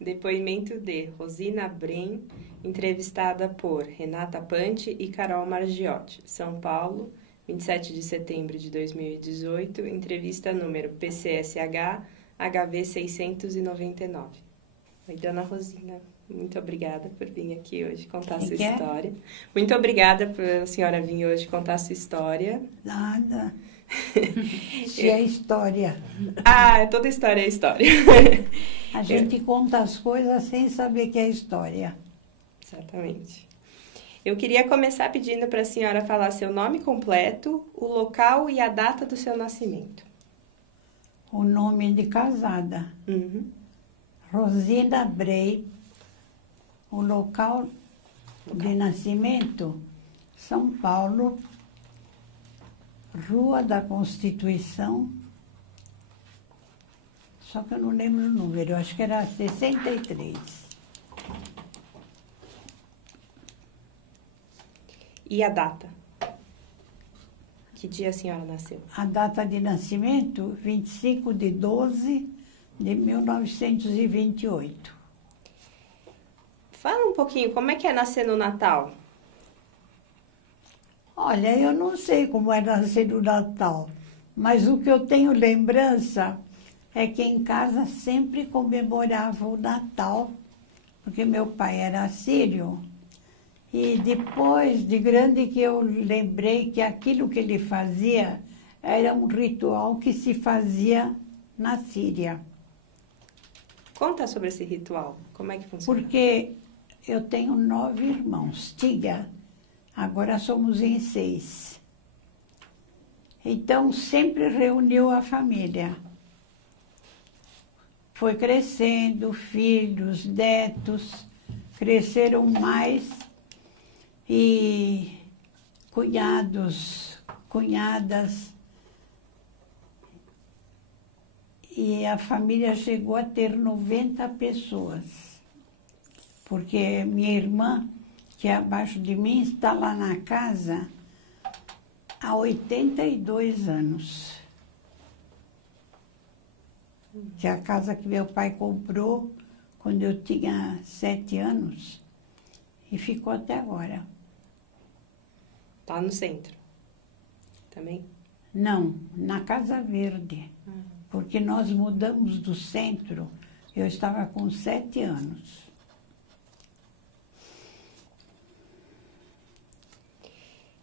Depoimento de Rosina Bren, entrevistada por Renata Panti e Carol Margiotti, São Paulo, 27 de setembro de 2018, entrevista número PCSH HV 699. Oi, dona Rosina, muito obrigada por vir aqui hoje contar a sua história. Muito obrigada por a senhora vir hoje contar a sua história. Nada. Se é história. Ah, toda história é história. A gente conta as coisas sem saber que é história. Exatamente. Eu queria começar pedindo para a senhora falar seu nome completo, o local e a data do seu nascimento. O nome de casada. Rosina Brey. O local de nascimento, São Paulo, Rua da Constituição. Só que eu não lembro o número, eu acho que era 63. E a data? Que dia a senhora nasceu? A data de nascimento, 25 de 12 de 1928. Fala um pouquinho, como é que é nascer no Natal? Olha, eu não sei como é nascer no Natal, mas o que eu tenho lembrança é que em casa sempre comemorava o Natal, porque meu pai era sírio. E depois de grande que eu lembrei que aquilo que ele fazia era um ritual que se fazia na Síria. Conta sobre esse ritual, como é que funciona? Porque eu tenho 9 irmãos, tinha, agora somos em 6. Então sempre reuniu a família. Foi crescendo, filhos, netos, cresceram mais. E cunhados, cunhadas. E a família chegou a ter 90 pessoas. Porque minha irmã, que é abaixo de mim, está lá na casa há 82 anos. Que é a casa que meu pai comprou quando eu tinha 7 anos. E ficou até agora. Tá no centro? Também? Não, na Casa Verde. Porque nós mudamos do centro, eu estava com 7 anos.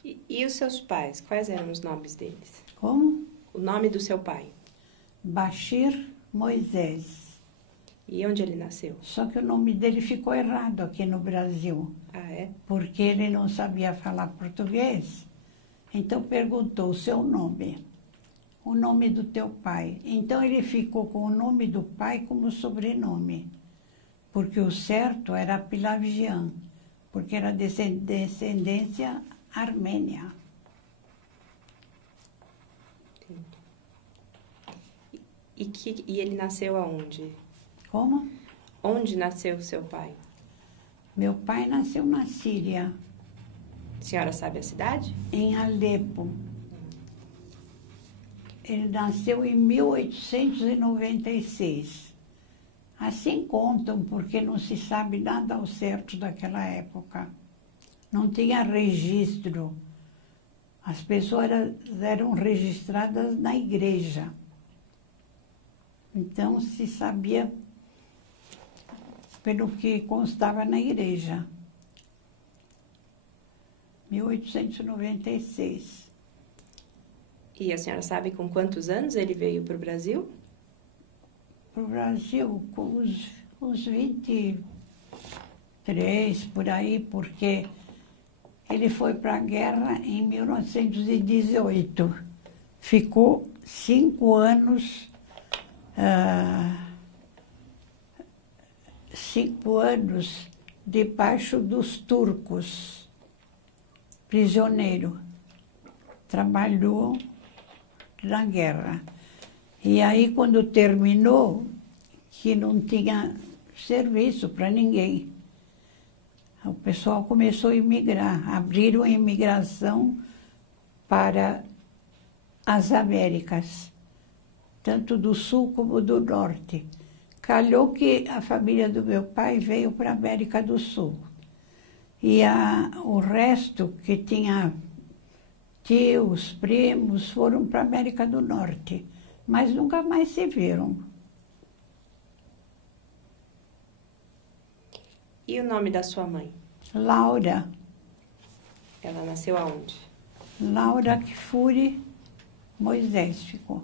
E os seus pais, quais eram os nomes deles? Como? O nome do seu pai? Bashir Moisés. E onde ele nasceu? Só que o nome dele ficou errado aqui no Brasil. Ah, é? Porque ele não sabia falar português. Então perguntou o seu nome, o nome do teu pai. Então ele ficou com o nome do pai como sobrenome. Porque o certo era Pilavgian, porque era descendência armênia. E ele nasceu aonde? Como? Onde nasceu seu pai? Meu pai nasceu na Síria. A senhora sabe a cidade? Em Alepo. Ele nasceu em 1896. Assim contam, porque não se sabe nada ao certo daquela época. Não tinha registro. As pessoas eram registradas na igreja. Então se sabia pelo que constava na igreja. 1896. E a senhora sabe com quantos anos ele veio para o Brasil? Para o Brasil, com uns 23, por aí, porque ele foi para a guerra em 1918. Ficou 5 anos... 5 anos debaixo dos turcos, prisioneiro. Trabalhou na guerra. E aí, quando terminou, que não tinha serviço para ninguém, o pessoal começou a imigrar. Abriram a imigração para as Américas, tanto do sul como do norte. Calhou que a família do meu pai veio para a América do Sul. E o resto, que tinha tios, primos, foram para a América do Norte. Mas nunca mais se viram. E o nome da sua mãe? Laura. Ela nasceu aonde? Laura Kfouri Moisés ficou.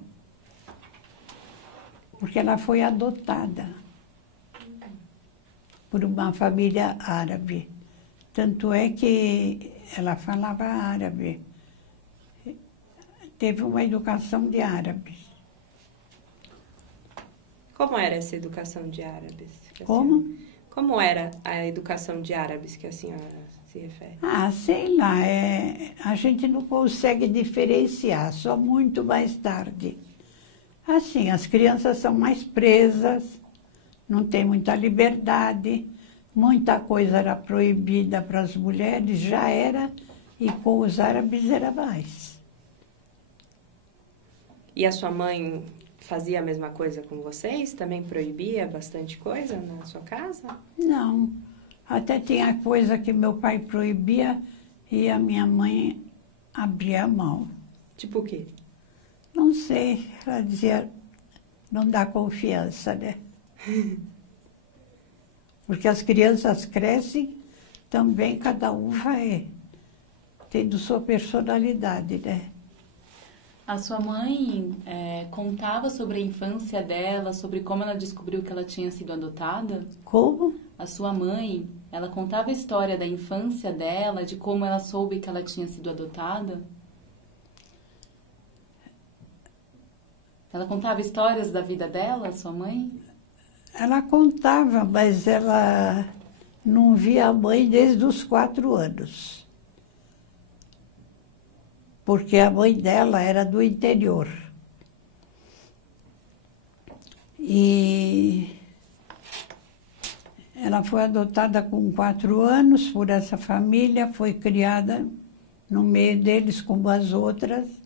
Porque ela foi adotada por uma família árabe. Tanto é que ela falava árabe. Teve uma educação de árabes. Como era essa educação de árabes? Como era a educação de árabes que a senhora se refere? Ah, sei lá, a gente não consegue diferenciar, só muito mais tarde. Assim, as crianças são mais presas, não tem muita liberdade, muita coisa era proibida para as mulheres, já era, e com os árabes era mais. E a sua mãe fazia a mesma coisa com vocês? Também proibia bastante coisa na sua casa? Não, até tinha coisa que meu pai proibia e a minha mãe abria a mão. Tipo o quê? Não sei, ela dizia, não dá confiança, né? Porque as crianças crescem, também cada um vai tendo sua personalidade, né? A sua mãe contava sobre a infância dela, sobre como ela descobriu que ela tinha sido adotada? Como? A sua mãe, ela contava a história da infância dela, de como ela soube que ela tinha sido adotada? Ela contava histórias da vida dela, sua mãe? Ela contava, mas ela não via a mãe desde os 4 anos. Porque a mãe dela era do interior. E ela foi adotada com 4 anos por essa família, foi criada no meio deles como as outras.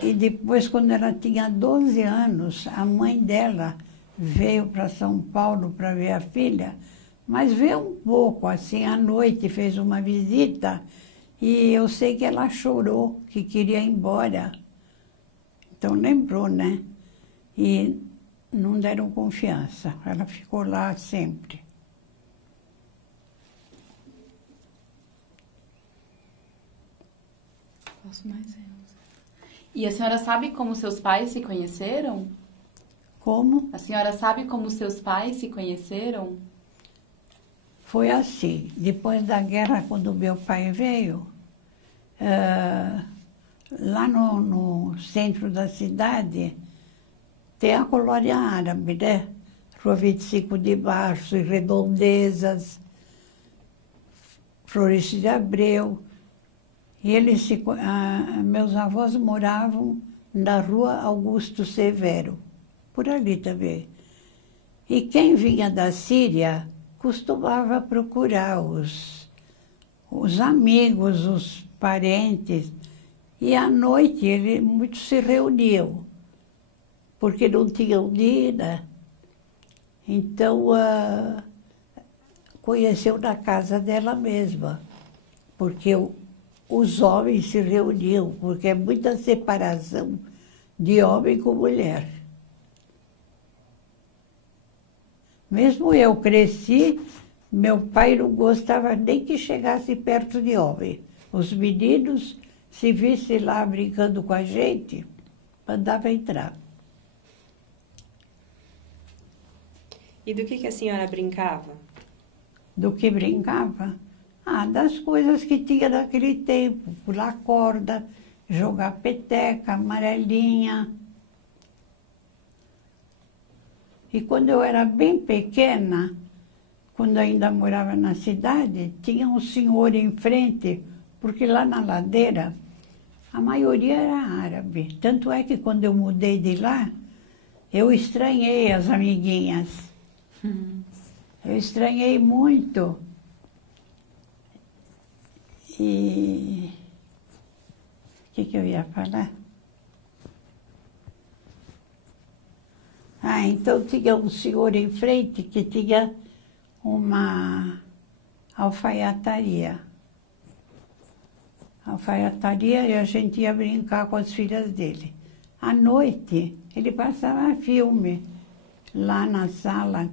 E depois, quando ela tinha 12 anos, a mãe dela veio para São Paulo para ver a filha, mas veio um pouco, assim, à noite, fez uma visita, e eu sei que ela chorou, que queria ir embora. Então, lembrou, né? E não deram confiança, ela ficou lá sempre. Posso mais eu. E a senhora sabe como seus pais se conheceram? Como? A senhora sabe como seus pais se conheceram? Foi assim, depois da guerra, quando meu pai veio, lá no centro da cidade, tem a colônia árabe, né? Rua 25 de Março, e Redondezas, Floresta de Abreu. E meus avós moravam na Rua Augusto Severo, por ali também. E quem vinha da Síria costumava procurar os amigos, os parentes. E à noite muitos se reuniam, porque não tinham dia. Então, conheceu na casa dela mesma, porque os homens se reuniam, porque é muita separação de homem com mulher. Mesmo eu cresci, meu pai não gostava nem que chegasse perto de homem. Os meninos, se vissem lá brincando com a gente, mandava entrar. E do que a senhora brincava? Do que brincava? Ah, das coisas que tinha naquele tempo. Pular corda, jogar peteca, amarelinha. E quando eu era bem pequena, quando ainda morava na cidade, tinha um senhor em frente, porque lá na ladeira, a maioria era árabe. Tanto é que quando eu mudei de lá, eu estranhei as amiguinhas. Eu estranhei muito. E o que eu ia falar? Ah, então tinha um senhor em frente que tinha uma alfaiataria. Alfaiataria e a gente ia brincar com as filhas dele. À noite, ele passava filme lá na sala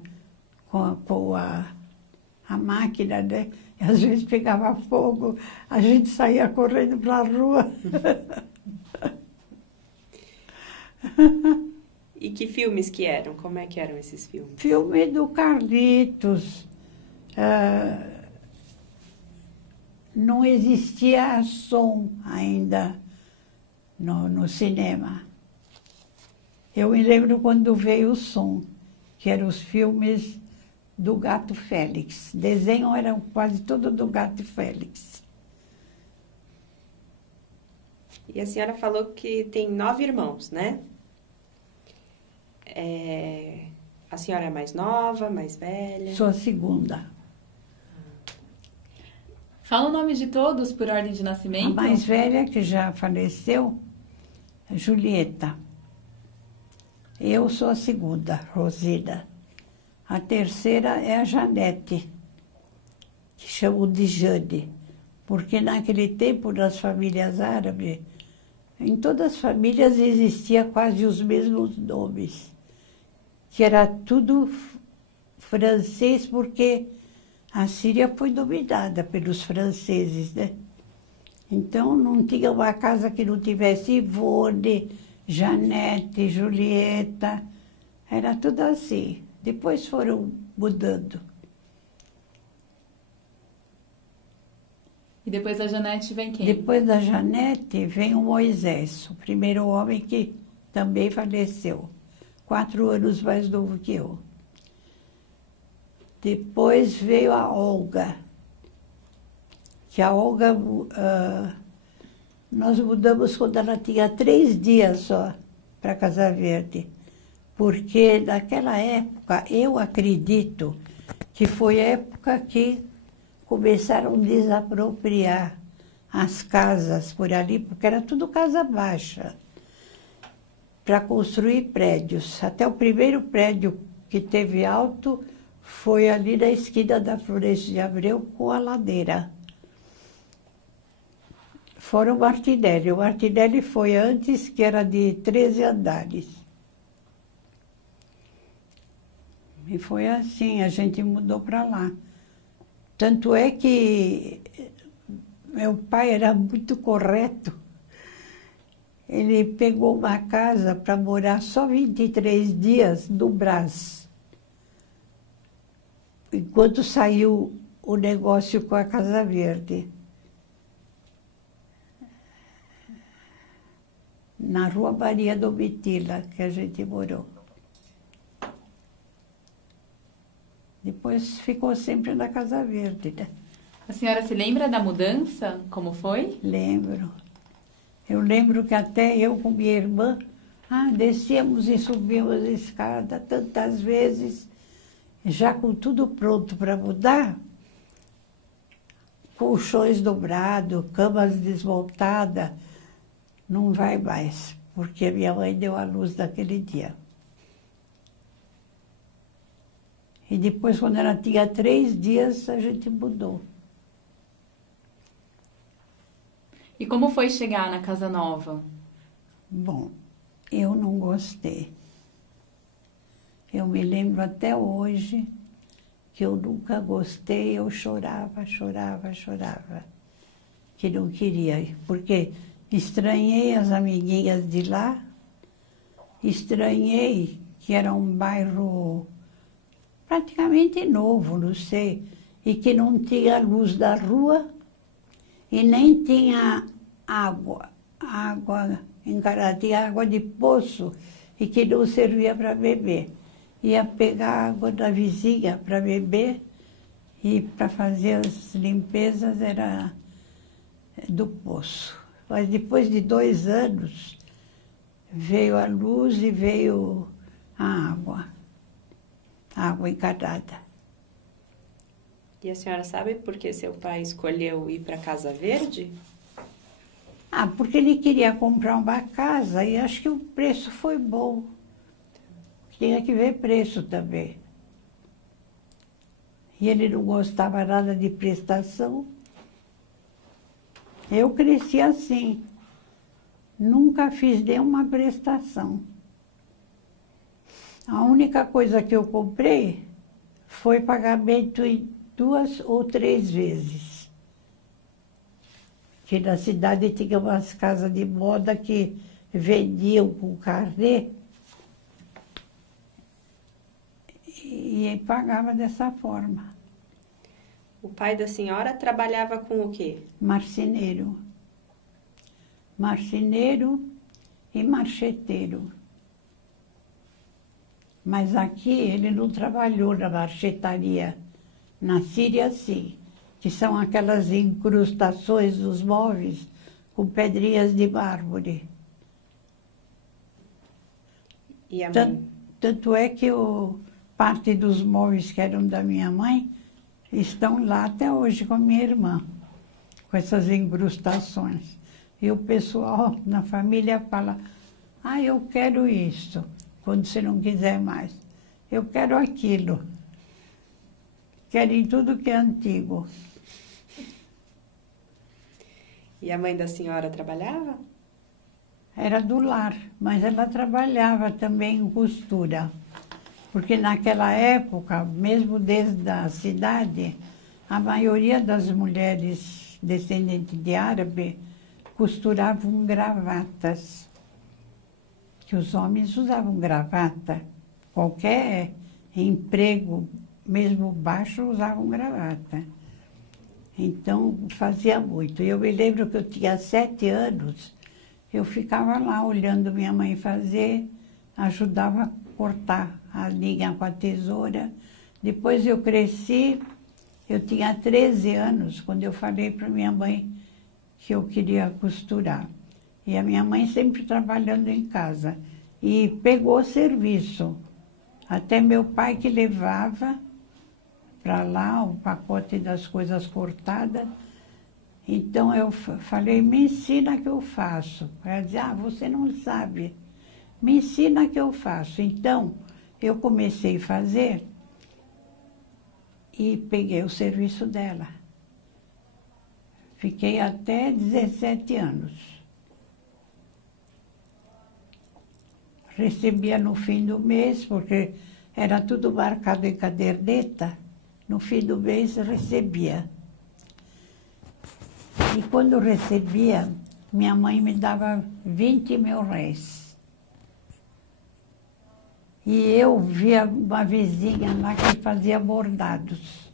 com a máquina, né? E às vezes pegava fogo, a gente saía correndo para a rua. E que filmes que eram? Como é que eram esses filmes? Filme do Carlitos. Não existia som ainda no cinema. Eu me lembro quando veio o som, que eram os filmes do Gato Félix. Desenho era quase todo do Gato Félix. E a senhora falou que tem 9 irmãos, né? A senhora é mais nova, mais velha? Sou a segunda. Fala o nome de todos por ordem de A nascimento. mais velha, que já faleceu, é Julieta. Eu sou a segunda, Rosina. A terceira é a Janete, que chamam de Jane, porque naquele tempo, nas famílias árabes, em todas as famílias existia quase os mesmos nomes, que era tudo francês, porque a Síria foi dominada pelos franceses, né? Então, não tinha uma casa que não tivesse Ivone, Janete, Julieta, era tudo assim. Depois foram mudando. E depois da Janete vem quem? Depois da Janete vem o Moisés, o primeiro homem que também faleceu, 4 anos mais novo que eu. Depois veio a Olga, que a Olga, nós mudamos quando ela tinha 3 dias só para Casa Verde, porque naquela época, eu acredito que foi a época que começaram a desapropriar as casas por ali, porque era tudo casa baixa, para construir prédios. Até o primeiro prédio que teve alto foi ali na esquina da Florêncio de Abreu com a ladeira. Fora o Martinelli. O Martinelli foi antes, que era de 13 andares. E foi assim, a gente mudou para lá. Tanto é que meu pai era muito correto. Ele pegou uma casa para morar só 23 dias no Brás. Enquanto saiu o negócio com a Casa Verde. Na Rua Maria Domitila, que a gente morou. Depois ficou sempre na Casa Verde, né? A senhora se lembra da mudança? Como foi? Lembro. Eu lembro que até eu com minha irmã, descíamos e subíamos a escada tantas vezes, já com tudo pronto para mudar, colchões dobrados, camas desmontadas, não vai mais, porque a minha mãe deu à luz naquele dia. E depois, quando ela tinha 3 dias, a gente mudou. E como foi chegar na casa nova? Bom, eu não gostei. Eu me lembro até hoje que eu nunca gostei, eu chorava, chorava, chorava. Que não queria ir, porque estranhei as amiguinhas de lá, estranhei que era um bairro praticamente novo, não sei, e que não tinha luz da rua e nem tinha água encanada, água de poço e que não servia para beber. Ia pegar água da vizinha para beber e para fazer as limpezas era do poço. Mas depois de 2 anos veio a luz e veio a água encanada. E a senhora sabe por que seu pai escolheu ir para Casa Verde? Porque ele queria comprar uma casa e acho que o preço foi bom. tinha que ver preço também. E ele não gostava nada de prestação. Eu cresci assim. Nunca fiz nenhuma prestação. A única coisa que eu comprei foi pagamento em 2 ou 3 vezes. Que na cidade tinha umas casas de moda que vendiam com carnê e pagava dessa forma. O pai da senhora trabalhava com o quê? Marceneiro. Marceneiro e marcheteiro. Mas aqui ele não trabalhou na marchetaria. Na Síria, sim, que são aquelas incrustações dos móveis com pedrinhas de mármore. E a mãe? Tanto é que parte dos móveis que eram da minha mãe estão lá até hoje com a minha irmã, com essas incrustações. E o pessoal na família fala, eu quero isso, quando você não quiser mais. Eu quero aquilo. Querem tudo que é antigo. E a mãe da senhora trabalhava? Era do lar, mas ela trabalhava também em costura. Porque naquela época, mesmo desde a cidade, a maioria das mulheres descendentes de árabe costuravam gravatas. Que os homens usavam gravata. Qualquer emprego, mesmo baixo, usavam gravata. Então, fazia muito. Eu me lembro que eu tinha 7 anos, eu ficava lá olhando minha mãe fazer, ajudava a cortar a linha com a tesoura. Depois eu cresci, eu tinha 13 anos, quando eu falei para minha mãe que eu queria costurar. E a minha mãe sempre trabalhando em casa. E pegou serviço. Até meu pai que levava para lá o pacote das coisas cortadas. Então eu falei, me ensina que eu faço. Ela dizia, você não sabe. Me ensina que eu faço. Então eu comecei a fazer e peguei o serviço dela. Fiquei até 17 anos. Recebia no fim do mês, porque era tudo marcado em caderneta. No fim do mês recebia. E quando recebia, minha mãe me dava 20 mil réis. E eu via uma vizinha lá que fazia bordados.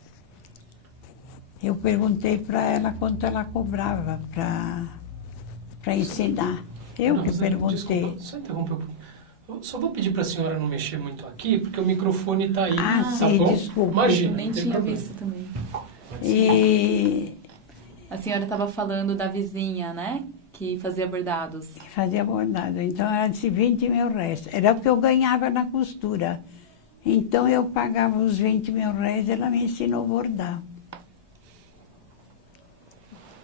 Eu perguntei para ela quanto ela cobrava para ensinar. Eu que perguntei. Desculpa, só interromper um pouquinho. Eu só vou pedir para a senhora não mexer muito aqui, porque o microfone está aí, tá sim, bom? desculpa. Imagina. Eu nem tinha visto também. E A senhora estava falando da vizinha, né? Que fazia bordados. fazia bordado. Então ela disse 20 mil réis. Era o que eu ganhava na costura. Então eu pagava os 20 mil réis e ela me ensinou a bordar.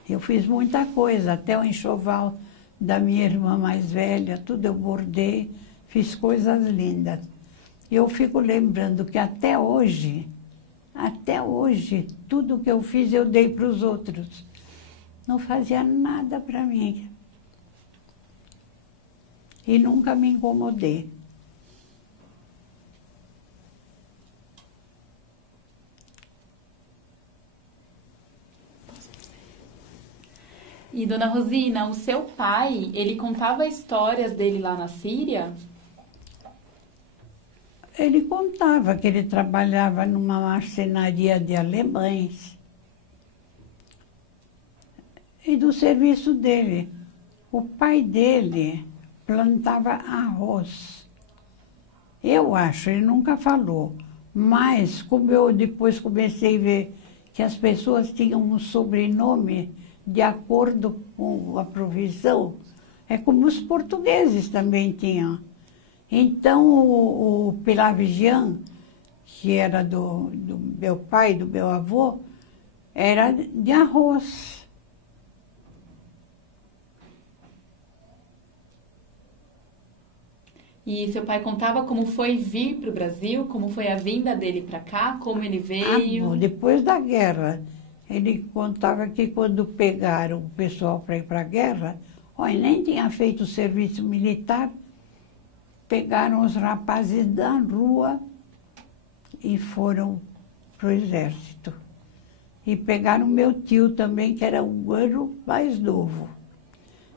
Eu fiz muita coisa, até o enxoval da minha irmã mais velha, tudo eu bordei, fiz coisas lindas. E eu fico lembrando que até hoje, tudo que eu fiz eu dei para os outros. Não fazia nada para mim. E nunca me incomodei. E, dona Rosina, o seu pai, ele contava histórias dele lá na Síria? Ele contava que ele trabalhava numa marcenaria de alemães. E do serviço dele. O pai dele plantava arroz. Eu acho, ele nunca falou. Mas, como eu depois comecei a ver que as pessoas tinham um sobrenome de acordo com a profissão, é como os portugueses também tinham. Então, o Pelagian, que era do meu pai, do meu avô, era de arroz. E seu pai contava como foi vir para o Brasil, como foi a vinda dele para cá, como ele veio? Bom, depois da guerra, ele contava que quando pegaram o pessoal para ir para a guerra, olha, nem tinha feito serviço militar, pegaram os rapazes da rua e foram para o exército. E pegaram meu tio também, que era um ano mais novo.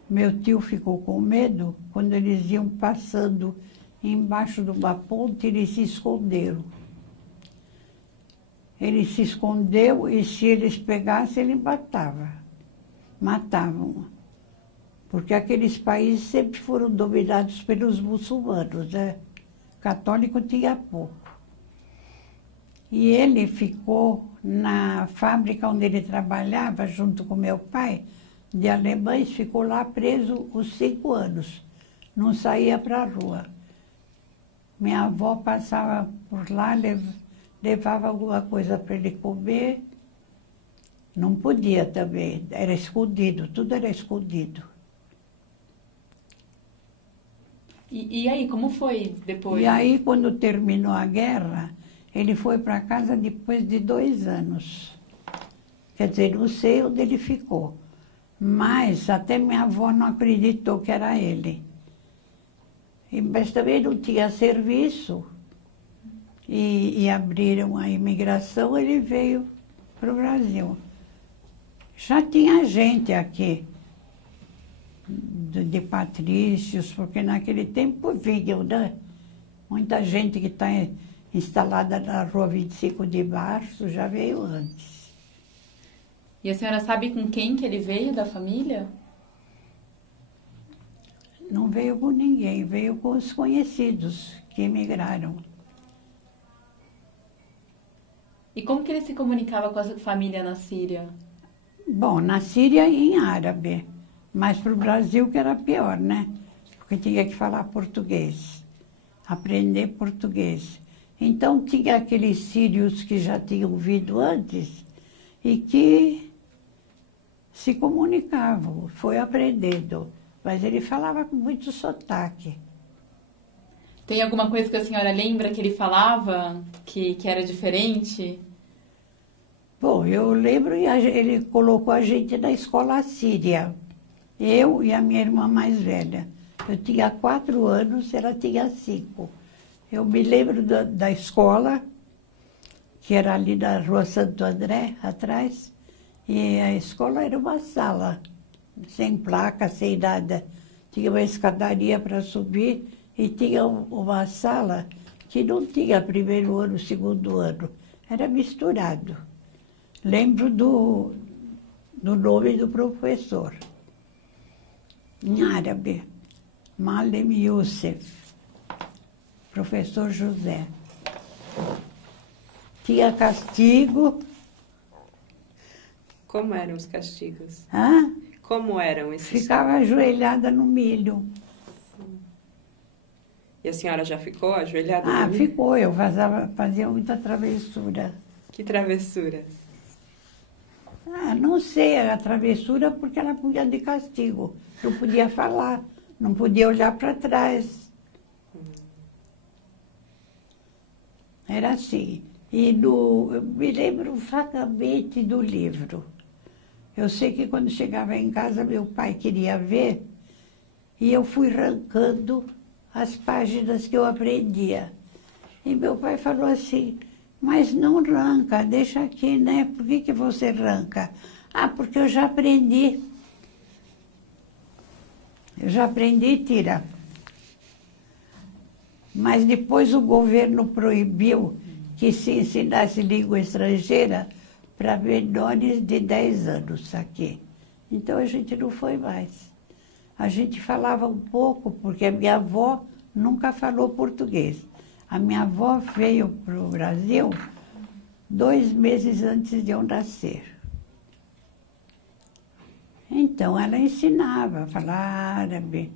Meu tio ficou com medo, quando eles iam passando embaixo de uma ponte, eles se esconderam. Ele se escondeu e se eles pegassem, ele matavam. Porque aqueles países sempre foram dominados pelos muçulmanos, né? Católico tinha pouco. E ele ficou na fábrica onde ele trabalhava, junto com meu pai, de alemães, ficou lá preso os 5 anos. Não saía para a rua. Minha avó passava por lá, levava alguma coisa para ele comer. Não podia também, era escondido, tudo era escondido. E aí, como foi depois? E aí, quando terminou a guerra, ele foi para casa depois de 2 anos. Quer dizer, não sei onde ele ficou. Mas até minha avó não acreditou que era ele. Mas também não tinha serviço. E abriram a imigração, ele veio para o Brasil. Já tinha gente aqui, de patrícios, porque naquele tempo vinham, né? Muita gente que está instalada na rua 25 de março já veio antes. E a senhora sabe com quem que ele veio da família? Não veio com ninguém, veio com os conhecidos que emigraram. E como que ele se comunicava com a sua família na Síria? Bom, na Síria em árabe, mas para o Brasil que era pior, né? Porque tinha que falar português, aprender português. Então tinha aqueles sírios que já tinham vindo antes e que se comunicavam, foi aprendendo. Mas ele falava com muito sotaque. Tem alguma coisa que a senhora lembra que ele falava que era diferente? Bom, eu lembro, ele colocou a gente na escola síria. Eu e a minha irmã mais velha. Eu tinha 4 anos, ela tinha 5. Eu me lembro da escola, que era ali na Rua Santo André, atrás. E a escola era uma sala, sem placa, sem nada. Tinha uma escadaria para subir e tinha uma sala que não tinha primeiro ano, segundo ano. Era misturado. Lembro do nome do professor, em árabe, Malem Youssef, professor José. Tinha castigo. Como eram os castigos? Hã? Como eram esses? Ficava ajoelhada no milho. E a senhora já ficou ajoelhada? no milho? Ficou. Eu fazia muita travessura. Que travessuras? Não sei, a travessura porque ela punha de castigo. Não podia falar, não podia olhar para trás. Era assim. E eu me lembro vagamente do livro. Eu sei que quando chegava em casa, meu pai queria ver, e eu fui arrancando as páginas que eu aprendia. E meu pai falou assim, mas não arranca, deixa aqui, né? Por que você arranca? Porque eu já aprendi. Eu já aprendi e tira. Mas depois o governo proibiu que se ensinasse língua estrangeira para menores de 10 anos aqui. Então a gente não foi mais. A gente falava um pouco, porque a minha avó nunca falou português. A minha avó veio para o Brasil 2 meses antes de eu nascer. Então ela ensinava a falar árabe.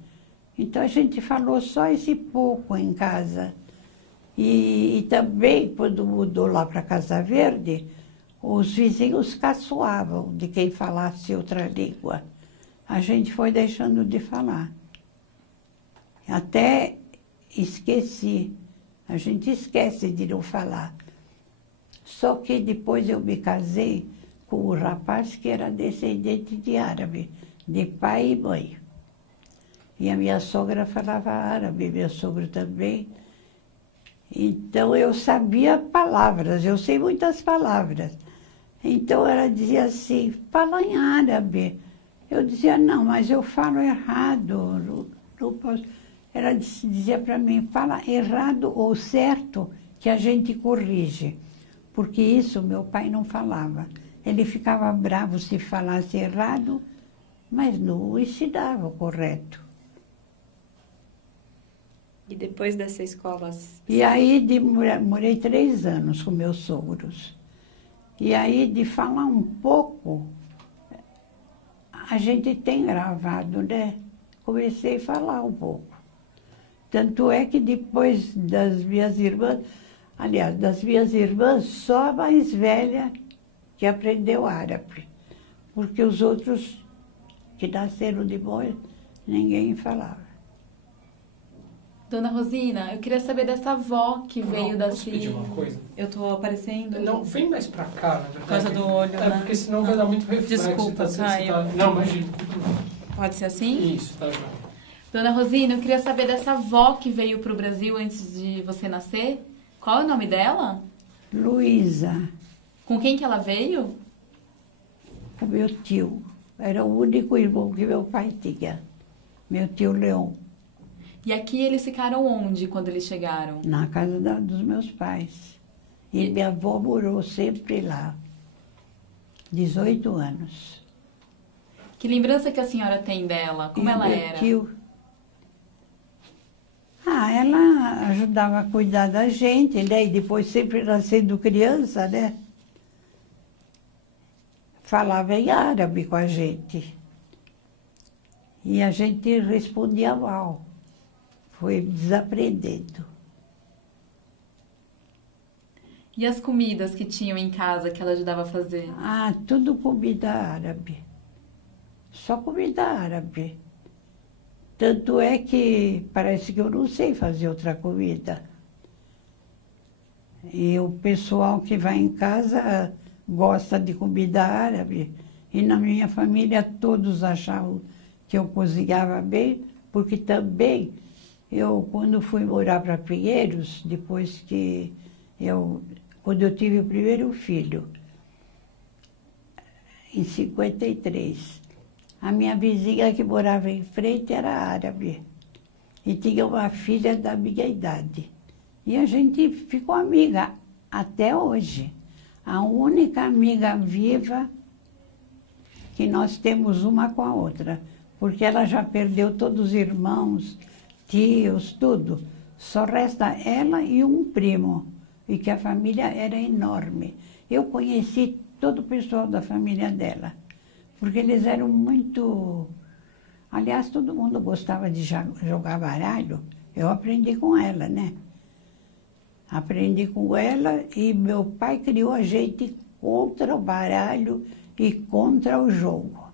Então a gente falou só esse pouco em casa. E também, quando mudou lá para Casa Verde, os vizinhos caçoavam de quem falasse outra língua. A gente foi deixando de falar. Até esqueci. A gente esquece de não falar. Só que depois eu me casei com um rapaz que era descendente de árabe, de pai e mãe. E a minha sogra falava árabe, meu sogro também. Então eu sabia palavras, eu sei muitas palavras. Então ela dizia assim, fala em árabe. Eu dizia, não, mas eu falo errado. Não posso. Ela dizia para mim, fala errado ou certo, que a gente corrige. Porque isso meu pai não falava. Ele ficava bravo se falasse errado, mas não ensinava o correto. E depois dessa escola... E aí morei 3 anos com meus sogros. E aí de falar um pouco, a gente tem gravado, né? Comecei a falar um pouco. Tanto é que depois das minhas irmãs, aliás, das minhas irmãs, só a mais velha que aprendeu árabe. Porque os outros que nasceram depois, ninguém falava. Dona Rosina, eu queria saber dessa avó que veio da Posso pedir uma coisa? Eu tô aparecendo? Não, vem mais pra cá, na verdade. Por causa do olho, né? Porque senão vai dar muito reflexo. Desculpa, Não, imagina. Pode ser assim? Isso, tá bom. Dona Rosina, eu queria saber dessa avó que veio pro Brasil antes de você nascer. Qual é o nome dela? Luísa, Com quem que ela veio? com meu tio. Era o único irmão que meu pai tinha. Meu tio Leão. E aqui eles ficaram onde quando eles chegaram? Na casa dos meus pais. E minha avó morou sempre lá. 18 anos. Que lembrança que a senhora tem dela? Como E ela meu era? Tio. Ela ajudava a cuidar da gente, né? E depois sempre nascendo criança, né? Falava em árabe com a gente. E a gente respondia mal. Foi desaprendendo. E as comidas que tinham em casa que ela ajudava a fazer? Tudo comida árabe. Só comida árabe. Tanto é que parece que eu não sei fazer outra comida. E o pessoal que vai em casa gosta de comida árabe. E na minha família todos achavam que eu cozinhava bem, porque também quando fui morar para Pinheiros, quando eu tive o primeiro filho, em 53, a minha vizinha que morava em frente era árabe. E tinha uma filha da minha idade. E a gente ficou amiga até hoje. A única amiga viva que nós temos uma com a outra. Porque ela já perdeu todos os irmãos, tios, tudo. Só resta ela e um primo. E que a família era enorme. Eu conheci todo o pessoal da família dela. Porque eles eram muito... Aliás, todo mundo gostava de jogar baralho. Eu aprendi com ela, né? Aprendi com ela e meu pai criou a gente contra o baralho e contra o jogo.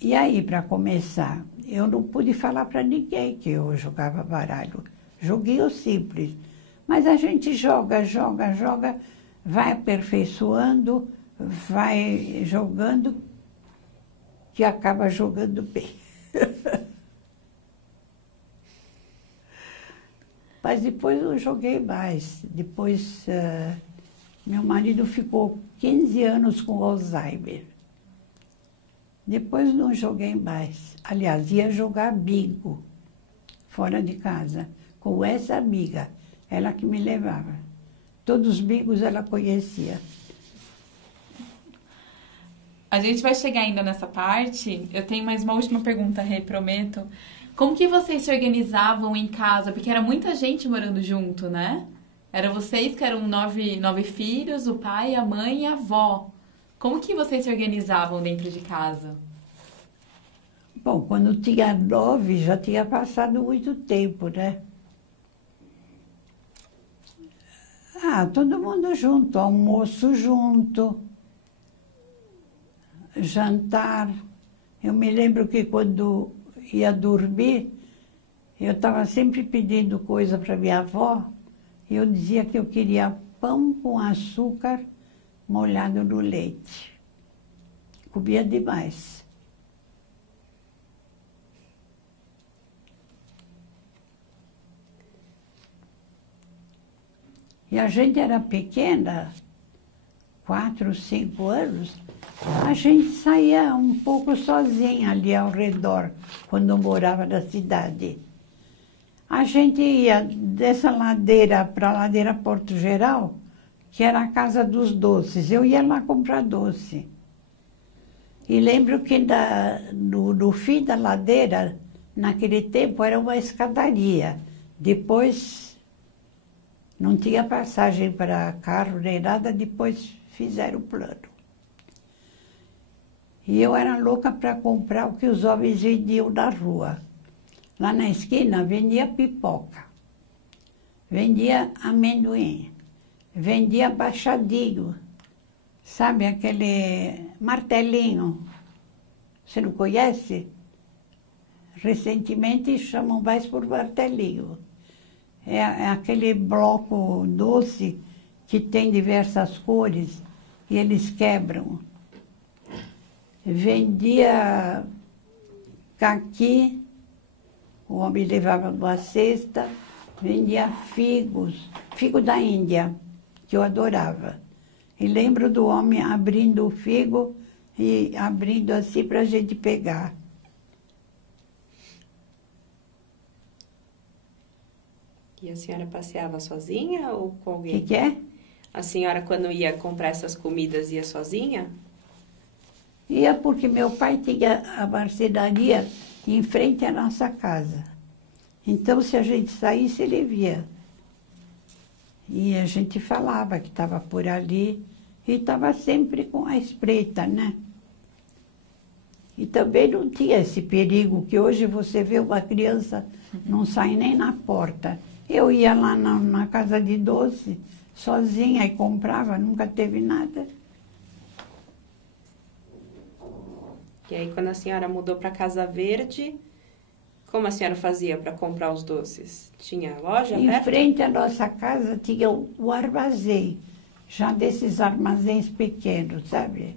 E aí, para começar, eu não pude falar para ninguém que eu jogava baralho. Joguinho simples. Mas a gente joga, vai aperfeiçoando, vai jogando, que acaba jogando bem. Mas depois eu joguei mais. Depois, meu marido ficou 15 anos com Alzheimer. Depois não joguei mais. Aliás, ia jogar bingo, fora de casa, com essa amiga. Ela que me levava. Todos os bingos ela conhecia. A gente vai chegar ainda nessa parte. Eu tenho mais uma última pergunta, Rê, prometo. Como que vocês se organizavam em casa? Porque era muita gente morando junto, né? Era vocês que eram 9 filhos, o pai, a mãe e a avó. Como que vocês se organizavam dentro de casa? Bom, quando tinha 9, já tinha passado muito tempo, né? Todo mundo junto, almoço junto, jantar. Eu me lembro que quando ia dormir, Eu estava sempre pedindo coisa para minha avó, e eu dizia que eu queria pão com açúcar molhado no leite. Comia demais. E a gente era pequena, 4, 5 anos, a gente saía um pouco sozinha ali ao redor, quando eu morava na cidade. A gente ia dessa ladeira para a ladeira Porto Geral, que era a Casa dos Doces. Eu ia lá comprar doce. E lembro que no fim da ladeira, naquele tempo, era uma escadaria. Depois, não tinha passagem para carro nem nada, depois fizeram o plano. E eu era louca para comprar o que os homens vendiam na rua. Lá na esquina vendia pipoca, vendia amendoim, vendia baixadinho, sabe aquele martelinho. Você não conhece? Recentemente chamam mais por martelinho. É aquele bloco doce que tem diversas cores e eles quebram. Vendia caqui, o homem levava uma cesta, vendia figos, figo da Índia, que eu adorava. E lembro do homem abrindo o figo e abrindo assim para a gente pegar. E a senhora passeava sozinha ou com alguém? O que é? A senhora, quando ia comprar essas comidas, ia sozinha? Ia porque meu pai tinha a marcenaria em frente à nossa casa. Então, se a gente saísse, ele via. E a gente falava que estava por ali e estava sempre com a espreita, né? E também não tinha esse perigo que hoje você vê uma criança não sai nem na porta. Eu ia lá na casa de doce, sozinha, e comprava, nunca teve nada. E aí, quando a senhora mudou para Casa Verde, como a senhora fazia para comprar os doces? Tinha loja Em perto? frente à nossa casa tinha o armazém, já desses armazéns pequenos, sabe?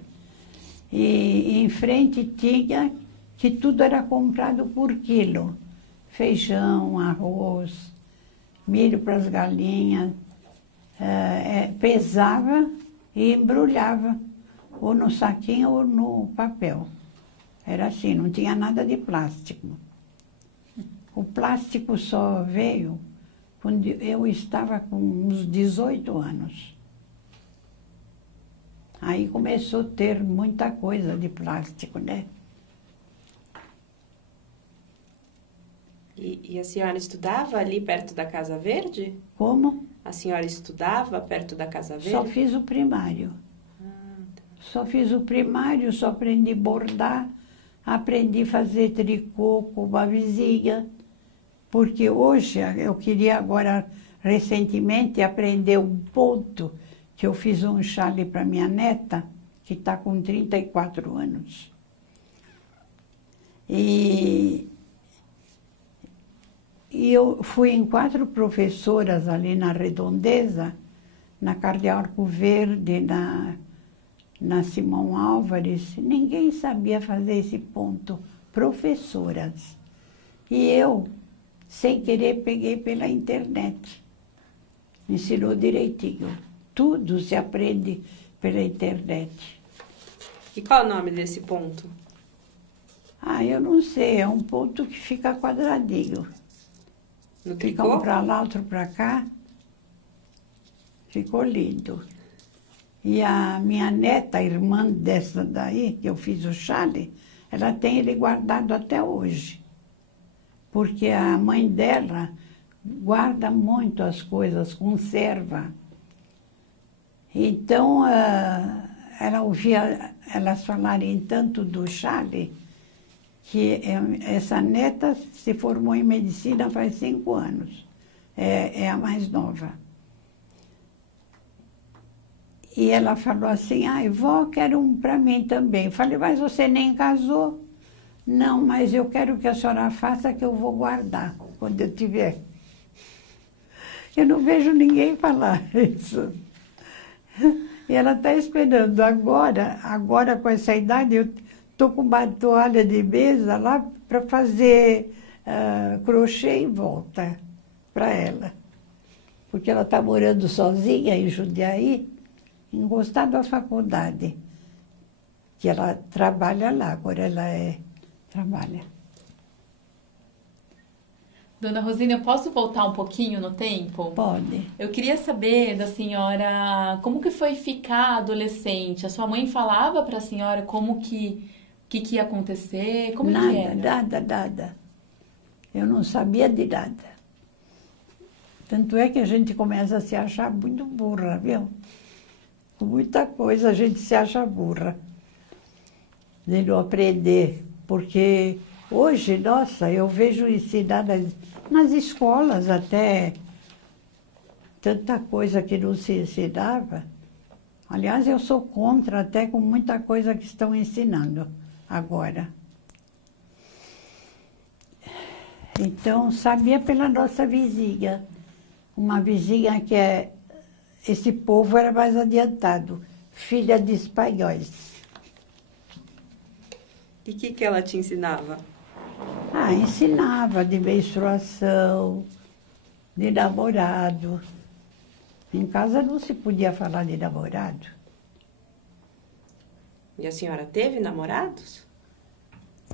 E em frente tinha que tudo era comprado por quilo. Feijão, arroz, milho para as galinhas. Pesava e embrulhava, ou no saquinho ou no papel. Era assim, não tinha nada de plástico. O plástico só veio quando eu estava com uns 18 anos. Aí começou a ter muita coisa de plástico, né? E a senhora estudava ali perto da Casa Verde? Como? A senhora estudava perto da Casa Verde? Só fiz o primário. Só fiz o primário, só aprendi a bordar, aprendi a fazer tricô com uma vizinha, porque hoje eu queria agora, recentemente, aprender um ponto, que eu fiz um chale para minha neta, que está com 34 anos. E eu fui em 4 professoras ali na Redondeza, na Cardeal Arco Verde, na Simão Álvares. Ninguém sabia fazer esse ponto. Professoras. E eu, sem querer, peguei pela internet. Ensinou direitinho. Tudo se aprende pela internet. E qual o nome desse ponto? Ah, eu não sei. É um ponto que fica quadradinho. No Fica tricô? um para lá, outro para cá. Ficou lindo. E a minha neta, a irmã dessa daí, que eu fiz o chale, ela tem ele guardado até hoje. Porque a mãe dela guarda muito as coisas, conserva. Então, ela ouvia elas falarem tanto do chale, que essa neta se formou em medicina faz 5 anos. É a mais nova. E ela falou assim, ai, vó, quero um para mim também. Falei, mas você nem casou? Não, mas eu quero que a senhora faça, que eu vou guardar quando eu tiver. Eu não vejo ninguém falar isso. E ela está esperando. Agora com essa idade, eu estou com uma toalha de mesa lá para fazer crochê em volta para ela. Porque ela está morando sozinha em Jundiaí, encostada à faculdade. Que ela trabalha lá, agora trabalha. Dona Rosina, eu posso voltar um pouquinho no tempo? Pode. Eu queria saber da senhora como que foi ficar adolescente. A sua mãe falava para a senhora como que ia acontecer? Como que era? Nada. Eu não sabia de nada. Tanto é que a gente começa a se achar muito burra, viu? Com muita coisa a gente se acha burra. De não aprender. Porque hoje, nossa, eu vejo ensinar nas escolas até tanta coisa que não se ensinava. Aliás, eu sou contra até com muita coisa que estão ensinando agora. Então, sabia pela nossa vizinha. Uma vizinha esse povo era mais adiantado, filha de espanhóis. E o que ela te ensinava? Ensinava de menstruação, de namorado. Em casa não se podia falar de namorado. E a senhora teve namorados?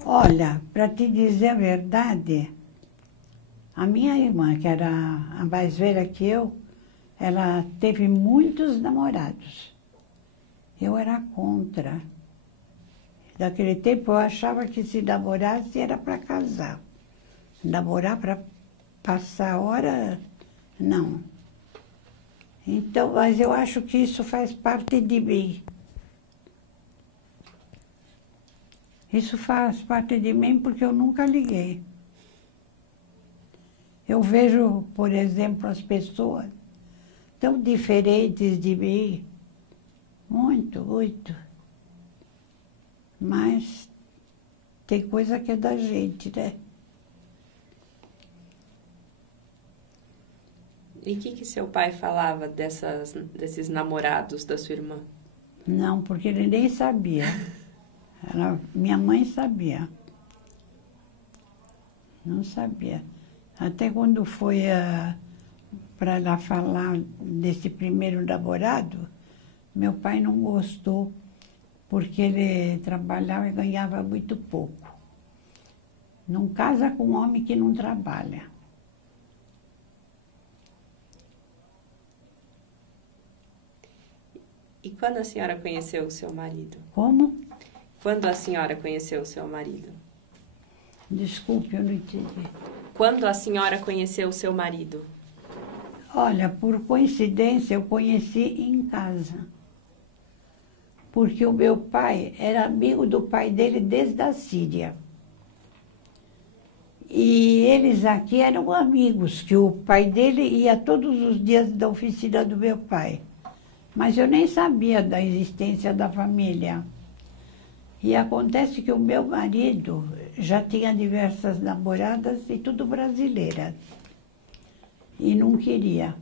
Olha, para te dizer a verdade, a minha irmã, que era a mais velha que eu, ela teve muitos namorados. Eu era contra. Naquele tempo eu achava que se namorasse era para casar. Namorar para passar hora, não. Então, mas eu acho que isso faz parte de mim. Isso faz parte de mim porque eu nunca liguei. Eu vejo, por exemplo, as pessoas tão diferentes de mim. Muito. Mas tem coisa que é da gente, né? E o que seu pai falava desses namorados da sua irmã? Não, porque ele nem sabia. Minha mãe sabia. Não sabia. Até quando foi para ela falar desse primeiro namorado, meu pai não gostou, porque ele trabalhava e ganhava muito pouco. Não casa com um homem que não trabalha. E quando a senhora conheceu o seu marido? Como? Quando a senhora conheceu o seu marido? Desculpe, eu não entendi. Quando a senhora conheceu o seu marido? Olha, por coincidência, eu conheci em casa. Porque o meu pai era amigo do pai dele desde a Síria. E eles aqui eram amigos, que o pai dele ia todos os dias da oficina do meu pai. Mas eu nem sabia da existência da família. E acontece que o meu marido já tinha diversas namoradas e tudo brasileiras. E não queria.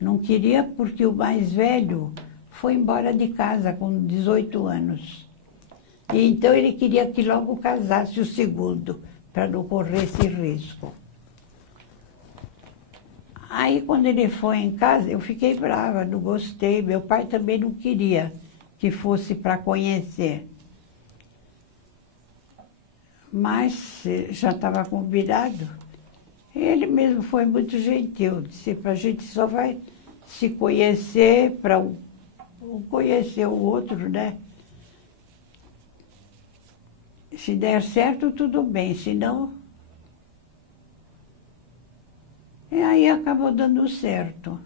Não queria porque o mais velho foi embora de casa com 18 anos. E então ele queria que logo casasse o segundo, para não correr esse risco. Aí quando ele foi em casa, eu fiquei brava, não gostei. Meu pai também não queria que fosse para conhecer. Mas já estava combinado. Ele mesmo foi muito gentil, disse para a gente só vai se conhecer para conhecer o outro, né? Se der certo, tudo bem, se não... E aí acabou dando certo.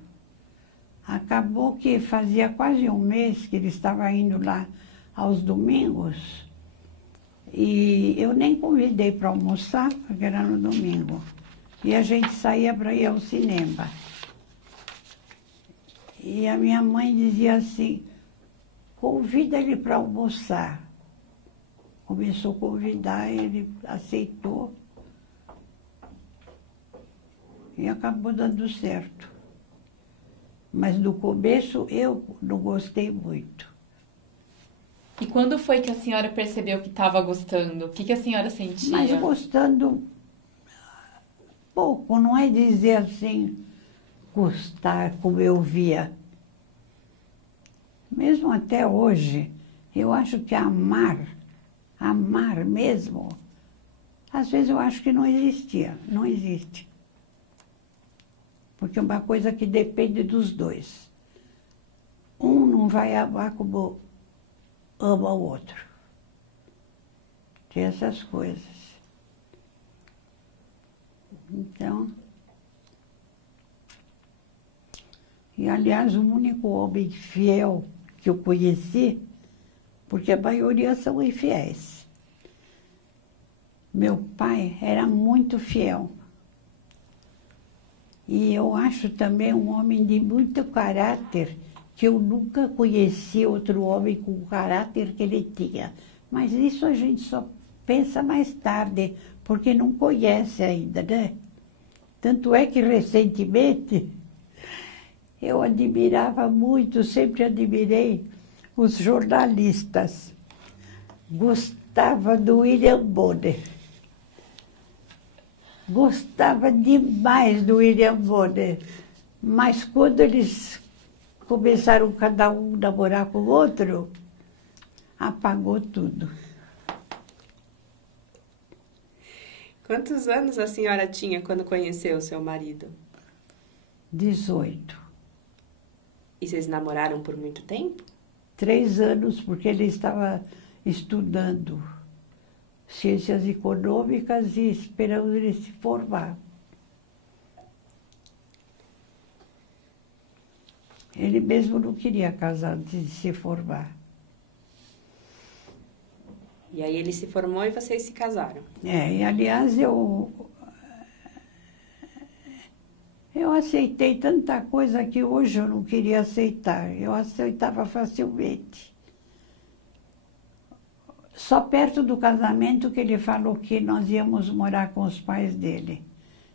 Acabou que fazia quase um mês que ele estava indo lá aos domingos. E eu nem convidei para almoçar, porque era no domingo. E a gente saía para ir ao cinema. E a minha mãe dizia assim, convida ele para almoçar. começou a convidar, ele aceitou. E acabou dando certo. Mas no começo eu não gostei muito. E quando foi que a senhora percebeu que estava gostando? O que a senhora sentia? Mas gostando pouco, não é dizer assim, gostar como eu via. Mesmo até hoje, eu acho que amar mesmo, às vezes eu acho que não existia, não existe. Porque é uma coisa que depende dos dois. Um não vai amar como ama o outro. Tem essas coisas. Então... E, aliás, o único homem fiel que eu conheci, porque a maioria são infiéis. Meu pai era muito fiel. E eu acho também um homem de muito caráter, que eu nunca conheci outro homem com o caráter que ele tinha. Mas isso a gente só pensa mais tarde, porque não conhece ainda, né? Tanto é que recentemente eu admirava muito, sempre admirei os jornalistas. Gostava do William Bonner. Gostava demais do William Bonner. Mas quando eles começaram cada um a namorar com o outro, apagou tudo. Quantos anos a senhora tinha quando conheceu o seu marido? 18. E vocês namoraram por muito tempo? 3 anos, porque ele estava estudando ciências econômicas e esperando ele se formar. Ele mesmo não queria casar antes de se formar. E aí ele se formou e vocês se casaram? E aliás, eu aceitei tanta coisa que hoje eu não queria aceitar. Eu aceitava facilmente. Só perto do casamento que ele falou que nós íamos morar com os pais dele.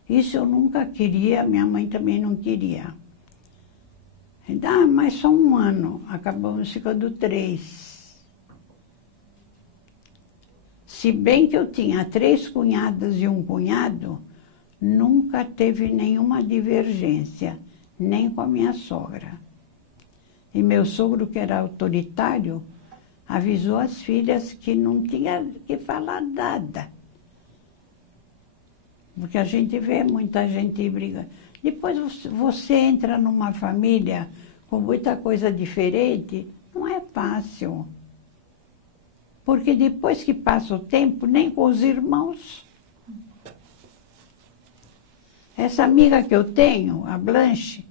Isso eu nunca queria, minha mãe também não queria. Mas só 1 ano, acabamos ficando 3. Se bem que eu tinha 3 cunhadas e 1 cunhado, nunca teve nenhuma divergência, nem com a minha sogra. E meu sogro, que era autoritário, avisou as filhas que não tinha que falar nada. Porque a gente vê muita gente brigando. Depois você entra numa família com muita coisa diferente, não é fácil. Porque depois que passa o tempo, nem com os irmãos. Essa amiga que eu tenho, a Blanche,